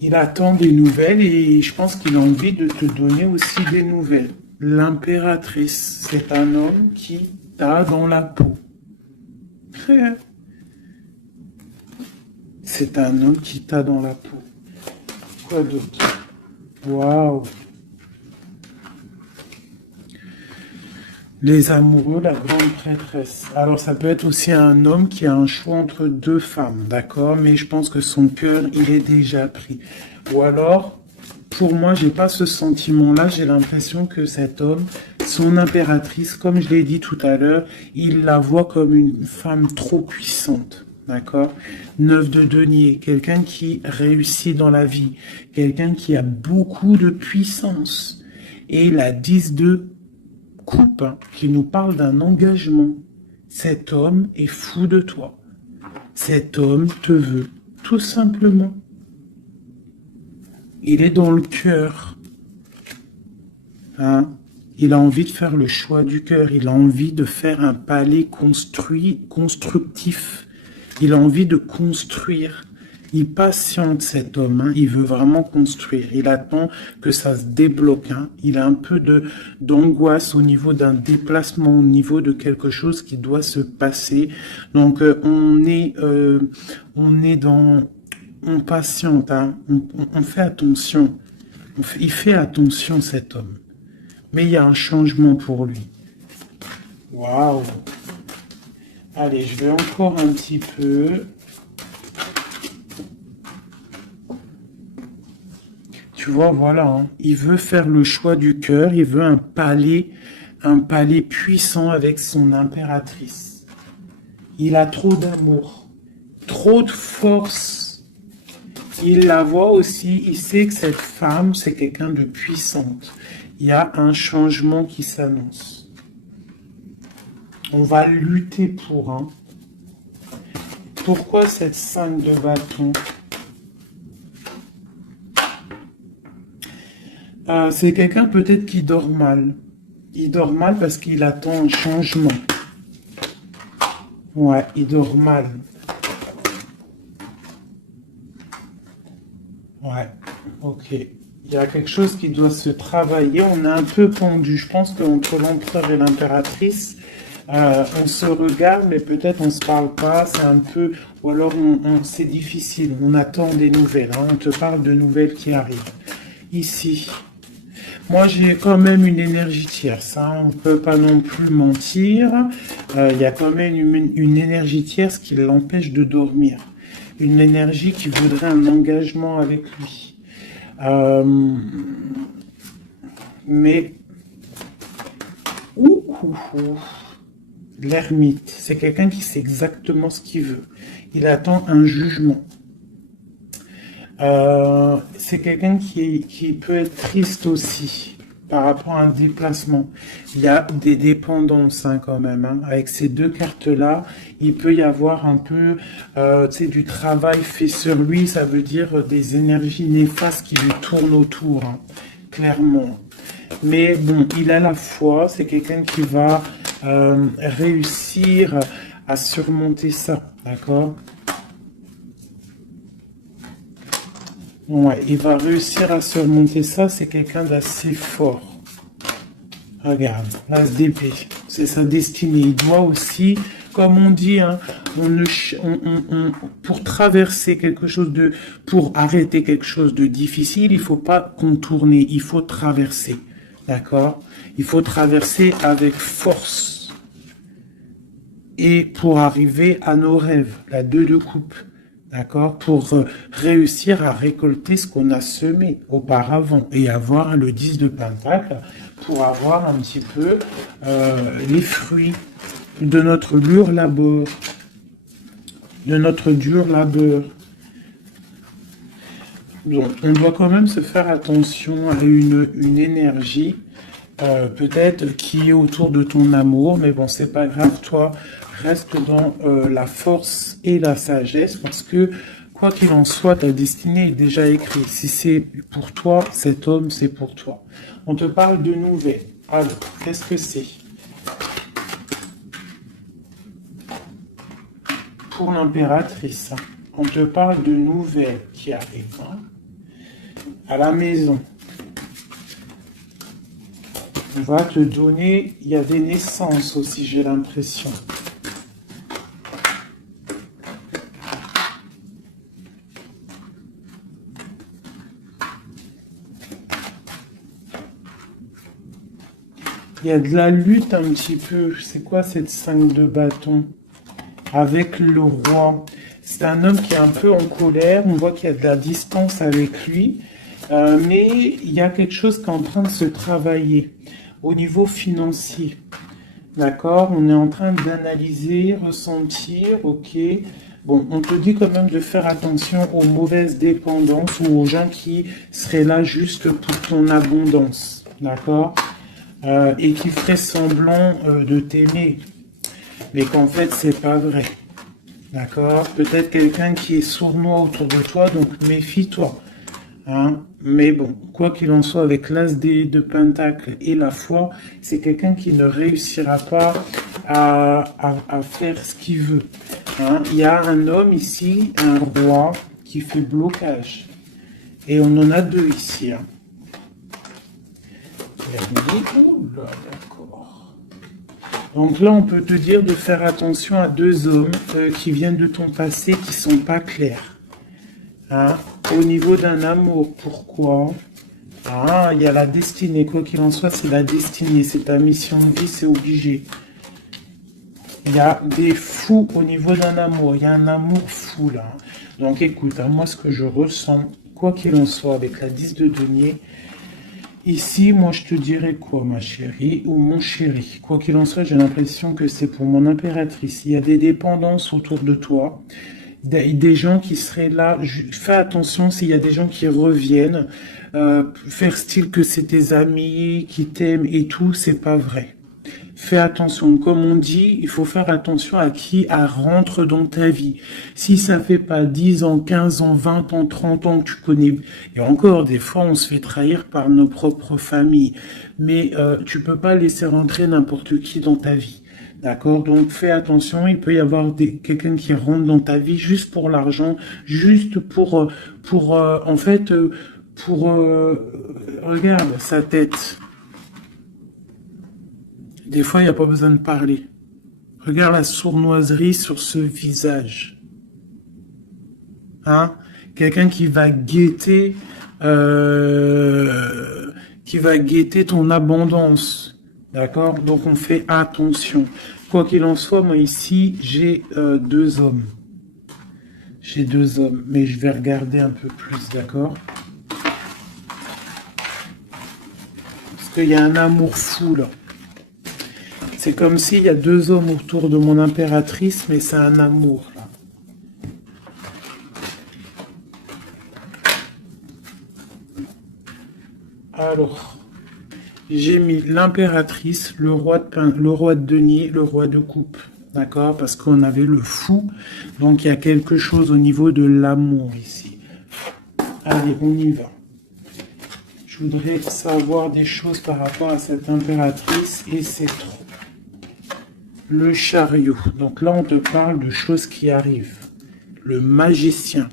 Il attend des nouvelles et je pense qu'il a envie de te donner aussi des nouvelles. L'impératrice, c'est un homme qui t'a dans la peau. C'est un homme qui t'a dans la peau. Quoi d'autre? Waouh! Les amoureux, la grande prêtresse. Alors ça peut être aussi un homme qui a un choix entre deux femmes, d'accord? Mais je pense que son cœur, il est déjà pris. Ou alors, pour moi, j'ai pas ce sentiment-là. J'ai l'impression que cet homme, son impératrice, comme je l'ai dit tout à l'heure, il la voit comme une femme trop puissante, d'accord? 9 de denier, quelqu'un qui réussit dans la vie, quelqu'un qui a beaucoup de puissance. Et la 10 de coupe qui nous parle d'un engagement. Cet homme est fou de toi. Cet homme te veut, tout simplement. Il est dans le cœur. Hein? Il a envie de faire le choix du cœur. Il a envie de faire un palais constructif. Il a envie de construire. Il patiente cet homme, hein. Il veut vraiment construire. Il attend que ça se débloque. Hein. Il a un peu d'angoisse au niveau d'un déplacement, au niveau de quelque chose qui doit se passer. Donc on patiente. Hein. On fait attention. Il fait attention cet homme. Mais il y a un changement pour lui. Waouh. Allez, je vais encore un petit peu. tu vois, voilà, hein. Il veut faire le choix du cœur, il veut un palais puissant avec son impératrice. Il a trop d'amour, trop de force. Il la voit aussi, il sait que cette femme, c'est quelqu'un de puissante. Il y a un changement qui s'annonce. On va lutter pour, hein. Pourquoi cette 5 de bâton? C'est quelqu'un peut-être qui dort mal. Il dort mal parce qu'il attend un changement. Ouais, il dort mal. Ouais, ok. Il y a quelque chose qui doit se travailler. On est un peu pendu. Je pense qu'entre l'empereur et l'impératrice, on se regarde, mais peut-être on se parle pas. C'est un peu, ou alors c'est difficile. On attend des nouvelles, hein. On te parle de nouvelles qui arrivent. Ici, moi j'ai quand même une énergie tierce, hein. On ne peut pas non plus mentir. Il y a quand même une énergie tierce qui l'empêche de dormir. Une énergie qui voudrait un engagement avec lui. Mais l'ermite, c'est quelqu'un qui sait exactement ce qu'il veut. Il attend un jugement. C'est quelqu'un qui peut être triste aussi par rapport à un déplacement. Il y a des dépendances, hein, quand même, hein. Avec ces deux cartes-là, il peut y avoir un peu du travail fait sur lui. Ça veut dire des énergies néfastes qui lui tournent autour, hein, clairement. Mais bon, il a la foi. C'est quelqu'un qui va réussir à surmonter ça, d'accord? Ouais, il va réussir à surmonter ça, c'est quelqu'un d'assez fort. Regarde, l'as d'épée, c'est sa destinée. Il doit aussi, comme on dit, hein, pour traverser quelque chose pour arrêter quelque chose de difficile, il faut pas contourner, il faut traverser. D'accord? Il faut traverser avec force. Et pour arriver à nos rêves, la 2 de coupe. D'accord? Pour réussir à récolter ce qu'on a semé auparavant et avoir le 10 de pentacle pour avoir un petit peu les fruits de notre dur labeur. Donc, on doit quand même se faire attention à une énergie peut-être qui est autour de ton amour, mais bon, c'est pas grave, toi, reste dans la force et la sagesse, parce que, quoi qu'il en soit, ta destinée est déjà écrite. Si c'est pour toi, cet homme, c'est pour toi. On te parle de nouvelles. Alors, qu'est-ce que c'est? Pour l'impératrice, hein, on te parle de nouvelles qui arrivent, hein, à la maison. On va te donner, il y a des naissances aussi, j'ai l'impression. Il y a de la lutte un petit peu. C'est quoi cette 5 de bâton? Avec le roi. C'est un homme qui est un peu en colère. On voit qu'il y a de la distance avec lui. Mais il y a quelque chose qui est en train de se travailler au niveau financier. D'accord? On est en train d'analyser, ressentir, ok. Bon, on te dit quand même de faire attention aux mauvaises dépendances ou aux gens qui seraient là juste pour ton abondance. D'accord? Et qui feraient semblant de t'aimer. Mais qu'en fait, c'est pas vrai. D'accord? Peut-être quelqu'un qui est sournois autour de toi, donc méfie-toi. Hein? Mais bon, quoi qu'il en soit, avec l'as de pentacle et la foi, c'est quelqu'un qui ne réussira pas à faire ce qu'il veut. Hein? Il y a un homme ici, un roi, qui fait blocage. Et on en a deux ici. Hein. D'accord. Donc là, on peut te dire de faire attention à deux hommes qui viennent de ton passé qui sont pas clairs. Hein? Au niveau d'un amour, pourquoi? Ah, il y a la destinée. Quoi qu'il en soit, c'est la destinée. C'est ta mission de vie, c'est obligé. Il y a des fous au niveau d'un amour. Il y a un amour fou là. Donc écoute, hein, moi ce que je ressens, quoi qu'il en soit, avec la 10 de denier, ici, moi, je te dirais quoi, ma chérie ou mon chéri? Quoi qu'il en soit, j'ai l'impression que c'est pour mon impératrice. Il y a des dépendances autour de toi, des gens qui seraient là. Fais attention s'il y a des gens qui reviennent, faire style que c'est tes amis qui t'aiment et tout, c'est pas vrai. Fais attention, comme on dit, il faut faire attention à qui rentre dans ta vie. Si ça fait pas 10 ans, 15 ans, 20 ans, 30 ans que tu connais, et encore, des fois, on se fait trahir par nos propres familles, mais tu peux pas laisser rentrer n'importe qui dans ta vie. D'accord? Donc, fais attention, il peut y avoir quelqu'un qui rentre dans ta vie juste pour l'argent, juste en fait, regarde sa tête. Des fois, il n'y a pas besoin de parler. Regarde la sournoiserie sur ce visage. Hein? Quelqu'un qui va guetter ton abondance. D'accord? Donc, on fait attention. Quoi qu'il en soit, moi ici, j'ai 2 hommes. J'ai 2 hommes, mais je vais regarder un peu plus, d'accord? Parce qu'il y a un amour fou, là. C'est comme s'il y a 2 hommes autour de mon impératrice, mais c'est un amour, là. Alors, j'ai mis l'impératrice, le roi de denier, le roi de coupe. D'accord? Parce qu'on avait le fou. Donc, il y a quelque chose au niveau de l'amour ici. Allez, on y va. Je voudrais savoir des choses par rapport à cette impératrice et c'est trop. Le chariot. Donc là, on te parle de choses qui arrivent. Le magicien.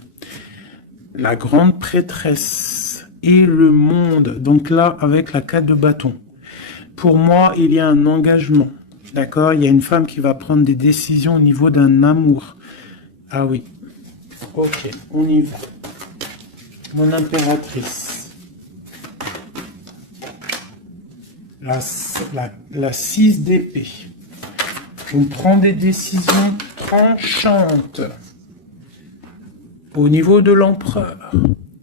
La grande prêtresse. Et le monde. Donc là, avec la 4 de bâton. Pour moi, il y a un engagement. D'accord? Il y a une femme qui va prendre des décisions au niveau d'un amour. Ah oui. Ok, on y va. Mon impératrice. La 6 d'épée. On prend des décisions tranchantes. Au niveau de l'empereur,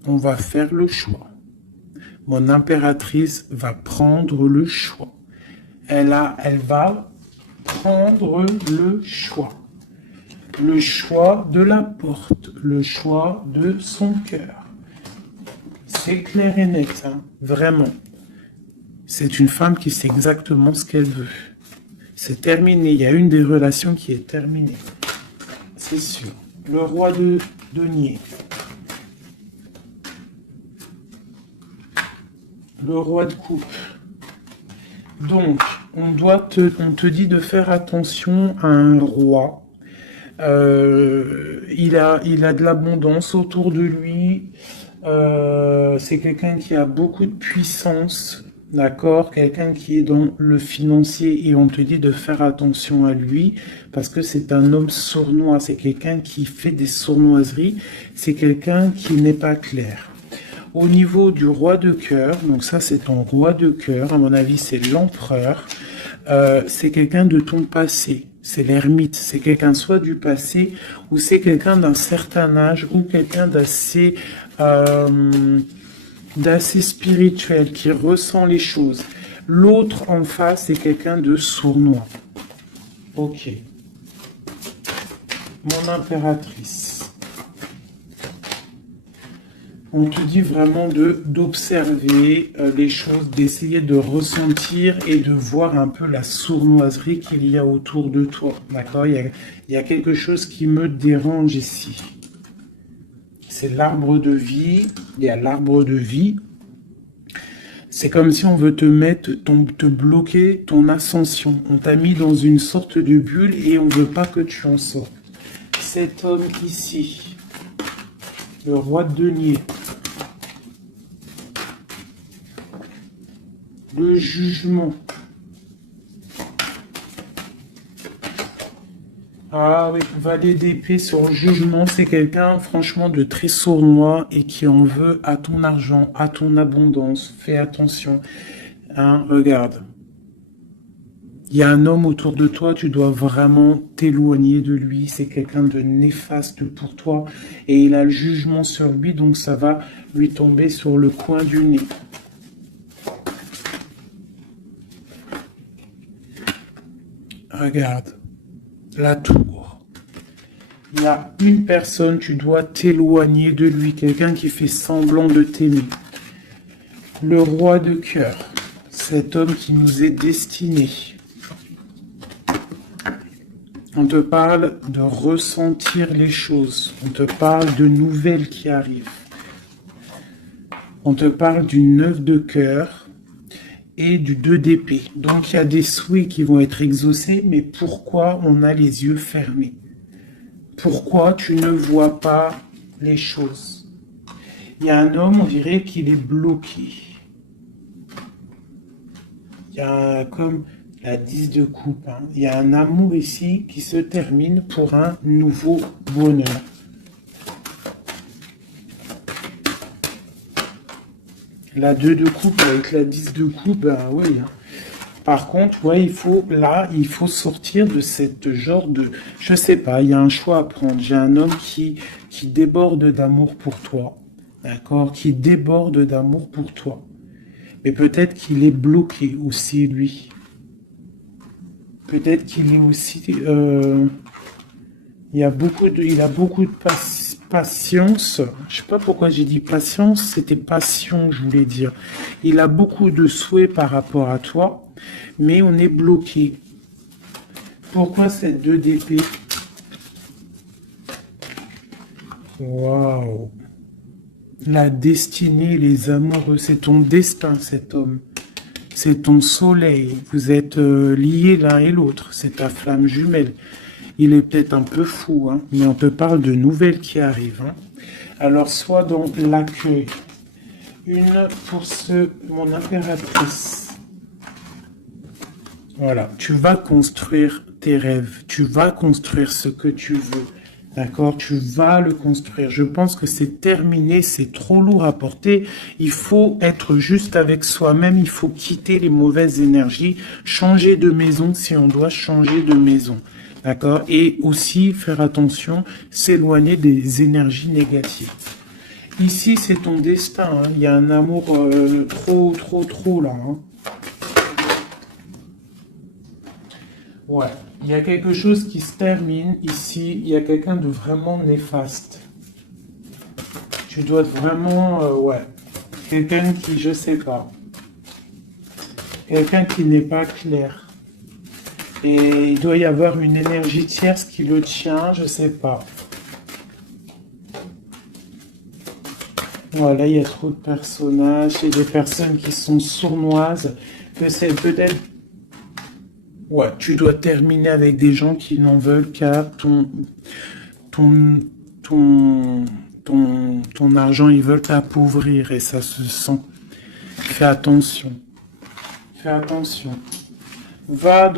on va faire le choix. Mon impératrice va prendre le choix. Elle va prendre le choix. Le choix de la porte. Le choix de son cœur. C'est clair et net, hein, vraiment. C'est une femme qui sait exactement ce qu'elle veut. C'est terminé. Il y a une des relations qui est terminée. C'est sûr. Le roi de denier. Le roi de coupe. Donc, on te dit de faire attention à un roi. Il a de l'abondance autour de lui. C'est quelqu'un qui a beaucoup de puissance. D'accord, quelqu'un qui est dans le financier et on te dit de faire attention à lui parce que c'est un homme sournois, c'est quelqu'un qui fait des sournoiseries, c'est quelqu'un qui n'est pas clair. Au niveau du roi de cœur, donc ça c'est ton roi de cœur, à mon avis c'est l'empereur, c'est quelqu'un de ton passé, c'est l'ermite, c'est quelqu'un soit du passé ou c'est quelqu'un d'un certain âge ou quelqu'un d'assez spirituel, qui ressent les choses. L'autre en face, c'est quelqu'un de sournois. Ok. Mon impératrice. On te dit vraiment d'observer les choses, d'essayer de ressentir et de voir un peu la sournoiserie qu'il y a autour de toi. D'accord? Il y a quelque chose qui me dérange ici. C'est l'arbre de vie. Il y a l'arbre de vie. C'est comme si on veut te bloquer ton ascension. On t'a mis dans une sorte de bulle et on ne veut pas que tu en sortes. Cet homme ici, le roi de denier, le jugement. Ah oui, valet d'épée sur le jugement, c'est quelqu'un franchement de très sournois et qui en veut à ton argent, à ton abondance. Fais attention. Hein, regarde. Il y a un homme autour de toi, tu dois vraiment t'éloigner de lui. C'est quelqu'un de néfaste pour toi. Et il a le jugement sur lui, donc ça va lui tomber sur le coin du nez. Regarde, la tour. Il y a une personne, tu dois t'éloigner de lui. Quelqu'un qui fait semblant de t'aimer. Le roi de cœur. Cet homme qui nous est destiné. On te parle de ressentir les choses. On te parle de nouvelles qui arrivent. On te parle du 9 de cœur et du 2 d'épée. Donc il y a des souhaits qui vont être exaucés, mais pourquoi on a les yeux fermés? Pourquoi tu ne vois pas les choses? Il y a un homme, on dirait qu'il est bloqué. Il y a comme la 10 de coupe. Hein. Il y a un amour ici qui se termine pour un nouveau bonheur. La 2 de coupe avec la 10 de coupe, ben oui. Hein. Par contre, ouais, il faut sortir de cette genre de... Je sais pas, il y a un choix à prendre. J'ai un homme qui déborde d'amour pour toi. D'accord? Qui déborde d'amour pour toi. Mais peut-être qu'il est bloqué aussi, lui. Peut-être qu'il est aussi... il a beaucoup de patience. Je sais pas pourquoi j'ai dit patience, c'était passion, je voulais dire. Il a beaucoup de souhaits par rapport à toi, mais on est bloqué. Pourquoi cette 2 d'épée? Waouh! La destinée, les amoureux, c'est ton destin, cet homme. C'est ton soleil. Vous êtes liés l'un et l'autre. C'est ta flamme jumelle. Il est peut-être un peu fou, hein, mais on te parle de nouvelles qui arrivent. Hein. Alors, sois dans l'accueil. Une pour mon impératrice. Voilà, tu vas construire tes rêves. Tu vas construire ce que tu veux. D'accord? Tu vas le construire. Je pense que c'est terminé, c'est trop lourd à porter. Il faut être juste avec soi-même. Il faut quitter les mauvaises énergies. Changer de maison si on doit changer de maison. D'accord? Et aussi faire attention, s'éloigner des énergies négatives. Ici, c'est ton destin. Hein. Il y a un amour trop là. Hein. Ouais. Il y a quelque chose qui se termine ici. Il y a quelqu'un de vraiment néfaste. Tu dois être vraiment... ouais. Quelqu'un qui, je sais pas. Quelqu'un qui n'est pas clair. Et il doit y avoir une énergie tierce qui le tient, je sais pas. Voilà, il y a trop de personnages et des personnes qui sont sournoises. Que c'est peut-être... Ouais, tu dois terminer avec des gens qui n'en veulent qu'à ton argent. Ils veulent t'appauvrir et ça se sent. Fais attention. Fais attention. Va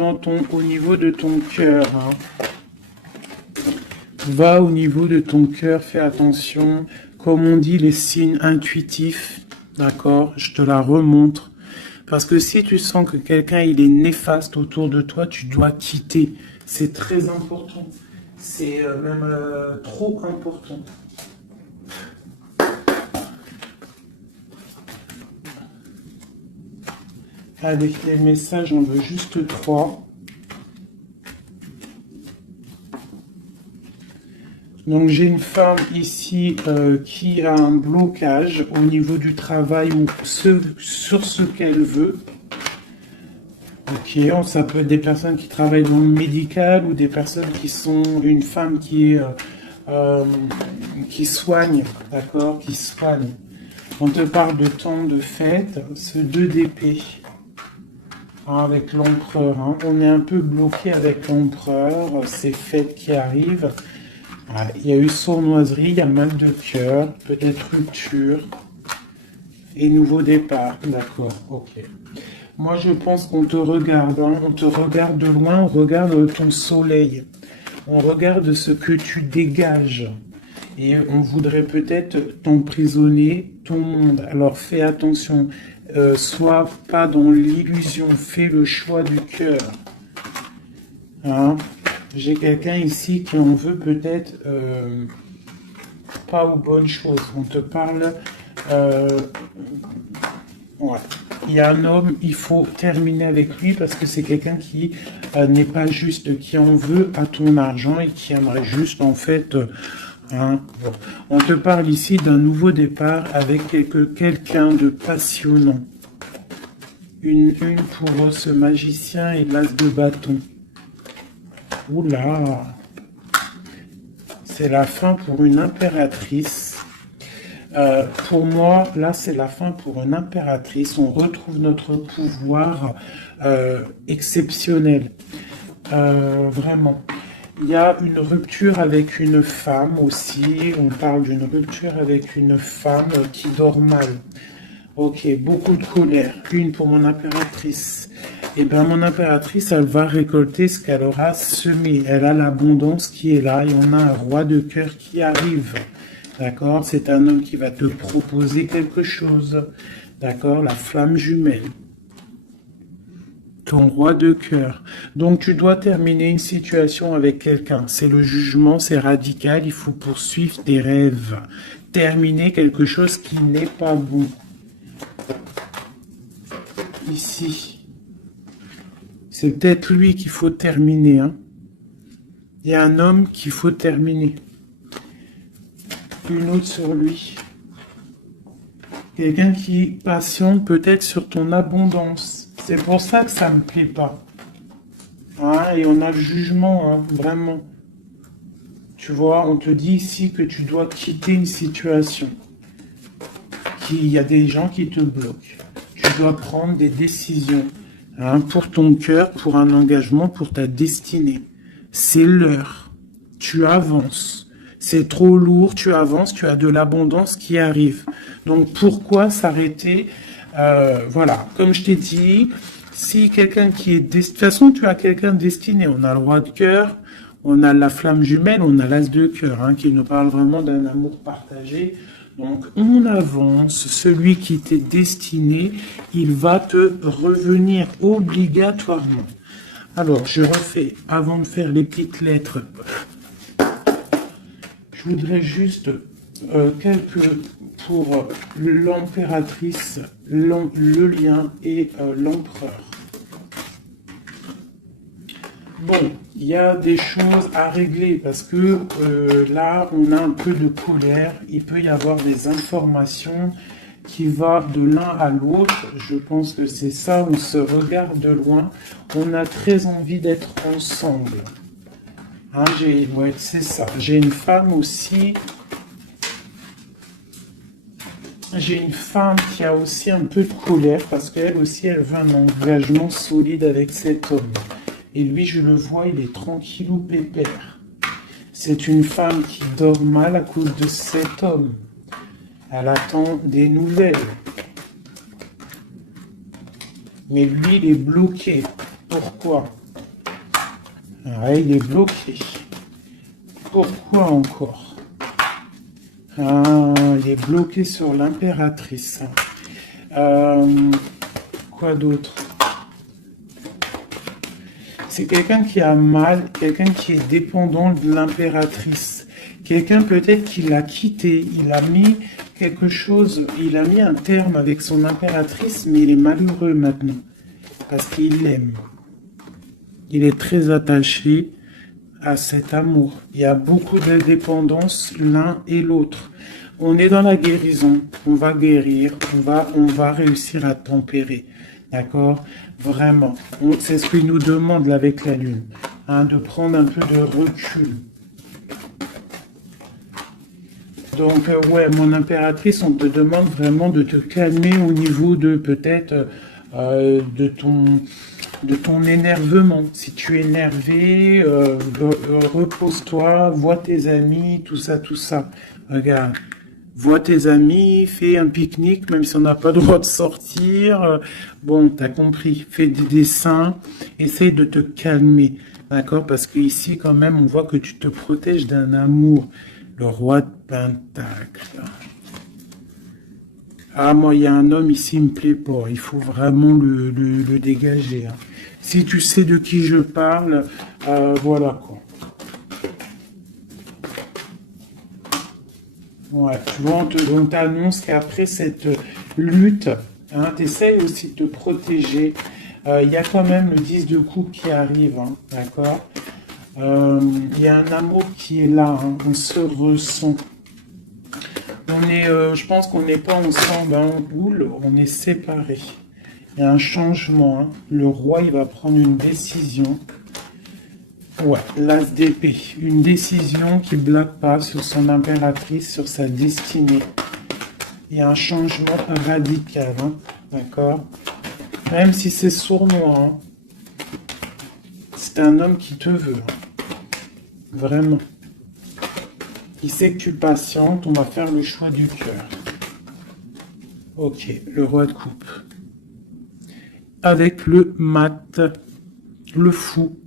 au niveau de ton cœur. Hein. Va au niveau de ton cœur, fais attention. Comme on dit, les signes intuitifs, d'accord? Je te la remontre. Parce que si tu sens que quelqu'un il est néfaste autour de toi, tu dois quitter. C'est très important. C'est même trop important. Avec les messages, j'en veux juste 3. Donc j'ai une femme ici qui a un blocage au niveau du travail ou sur ce qu'elle veut. Ok, ça peut être des personnes qui travaillent dans le médical ou des personnes qui sont une femme qui soigne, d'accord, qui soigne. On te parle de temps de fête, ce 2 d'épée. Avec l'empereur, hein. On est un peu bloqué avec l'empereur, ces fêtes qui arrivent. Il y a eu sournoiserie, il y a mal de cœur, peut-être rupture et nouveau départ. D'accord, ok. Moi, je pense qu'on te regarde, hein. On te regarde de loin, on regarde ton soleil, on regarde ce que tu dégages et on voudrait peut-être t'emprisonner, ton monde. Alors, fais attention. Sois pas dans l'illusion, fais le choix du cœur. Hein. J'ai quelqu'un ici qui en veut peut-être pas aux bonnes choses. On te parle... ouais. Il y a un homme, il faut terminer avec lui parce que c'est quelqu'un qui n'est pas juste, qui en veut à ton argent et qui aimerait juste en fait... hein, bon. On te parle ici d'un nouveau départ avec quelqu'un de passionnant. Une pour ce magicien et l'as de bâton. Oula! C'est la fin pour une impératrice. Pour moi, là, c'est la fin pour une impératrice. On retrouve notre pouvoir exceptionnel. Vraiment. Il y a une rupture avec une femme aussi. On parle d'une rupture avec une femme qui dort mal. Ok, beaucoup de colère. Une pour mon impératrice. Eh bien, mon impératrice, elle va récolter ce qu'elle aura semé. Elle a l'abondance qui est là et on a un roi de cœur qui arrive. D'accord? C'est un homme qui va te proposer quelque chose. D'accord? La flamme jumelle. Ton roi de cœur. Donc, tu dois terminer une situation avec quelqu'un. C'est le jugement, c'est radical. Il faut poursuivre tes rêves. Terminer quelque chose qui n'est pas bon. Ici. C'est peut-être lui qu'il faut terminer. Hein. Il y a un homme qu'il faut terminer. Une autre sur lui. Quelqu'un qui patiente peut-être sur ton abondance. C'est pour ça que ça me plaît pas. Hein, et on a le jugement, hein, vraiment. Tu vois, on te dit ici que tu dois quitter une situation. Il y a des gens qui te bloquent. Tu dois prendre des décisions. Hein, pour ton cœur, pour un engagement, pour ta destinée. C'est l'heure. Tu avances. C'est trop lourd, tu avances, tu as de l'abondance qui arrive. Donc pourquoi s'arrêter? Voilà, comme je t'ai dit, si quelqu'un qui est... De toute façon, tu as quelqu'un destiné. On a le roi de cœur, on a la flamme jumelle, on a l'as de cœur, hein, qui nous parle vraiment d'un amour partagé. Donc, on avance. Celui qui t'est destiné, il va te revenir obligatoirement. Alors, je refais, avant de faire les petites lettres, je voudrais juste quelques pour l'impératrice, le lien et l'empereur. Bon, il y a des choses à régler parce que là, on a un peu de colère. Il peut y avoir des informations qui vont de l'un à l'autre. Je pense que c'est ça, on se regarde de loin. On a très envie d'être ensemble. Hein, ouais, c'est ça. J'ai une femme aussi. J'ai une femme qui a aussi un peu de colère parce qu'elle aussi, elle veut un engagement solide avec cet homme. Et lui, je le vois, il est tranquillou pépère. C'est une femme qui dort mal à cause de cet homme. Elle attend des nouvelles. Mais lui, il est bloqué. Pourquoi? Ah, il est bloqué. Pourquoi encore? Ah, il est bloqué sur l'impératrice. Quoi d'autre? C'est quelqu'un qui a mal, quelqu'un qui est dépendant de l'impératrice. Quelqu'un peut-être qui l'a quitté, il a mis quelque chose, il a mis un terme avec son impératrice, mais il est malheureux maintenant. Parce qu'il l'aime. Il est très attaché à cet amour. Il y a beaucoup de dépendance l'un et l'autre. On est dans la guérison, on va guérir, on va réussir à tempérer. D'accord? Vraiment. C'est ce qu'il nous demande là, avec la Lune. Hein, de prendre un peu de recul. Donc, ouais, mon impératrice, on te demande vraiment de te calmer au niveau de peut-être de ton énervement. Si tu es énervé, repose-toi, vois tes amis, tout ça, tout ça. Regarde. Vois tes amis, fais un pique-nique, même si on n'a pas le droit de sortir. Bon, t'as compris. Fais des dessins. Essaye de te calmer. D'accord? Parce qu'ici, quand même, on voit que tu te protèges d'un amour. Le roi de Pentacle. Ah, moi, il y a un homme ici, il me plaît pas. Il faut vraiment le dégager. Hein. Si tu sais de qui je parle, Voilà quoi. Ouais, tu vois, on t'annonce qu'après cette lutte, hein, tu essayes aussi de te protéger. Il y a quand même le 10 de coupe qui arrive, hein, d'accord? Il y a un amour qui est là, hein, on se ressent. Je pense qu'on n'est pas ensemble, hein, en boule, on est séparés. Il y a un changement, hein. Le roi, il va prendre une décision. Ouais, l'as d'épée. Une décision qui ne blague pas sur son impératrice, sur sa destinée. Il y a un changement radical, hein, d'accord? Même si c'est sournois, hein, c'est un homme qui te veut, hein, vraiment. Il sait que tu patientes, on va faire le choix du cœur. Ok, le roi de coupe. Avec le mat, le fou.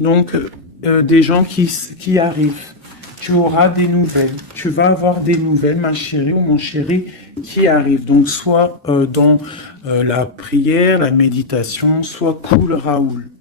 Donc, des gens qui arrivent. Tu auras des nouvelles. Tu vas avoir des nouvelles, ma chérie ou mon chéri, qui arrivent. Donc, soit dans la prière, la méditation, soit cool Raoul.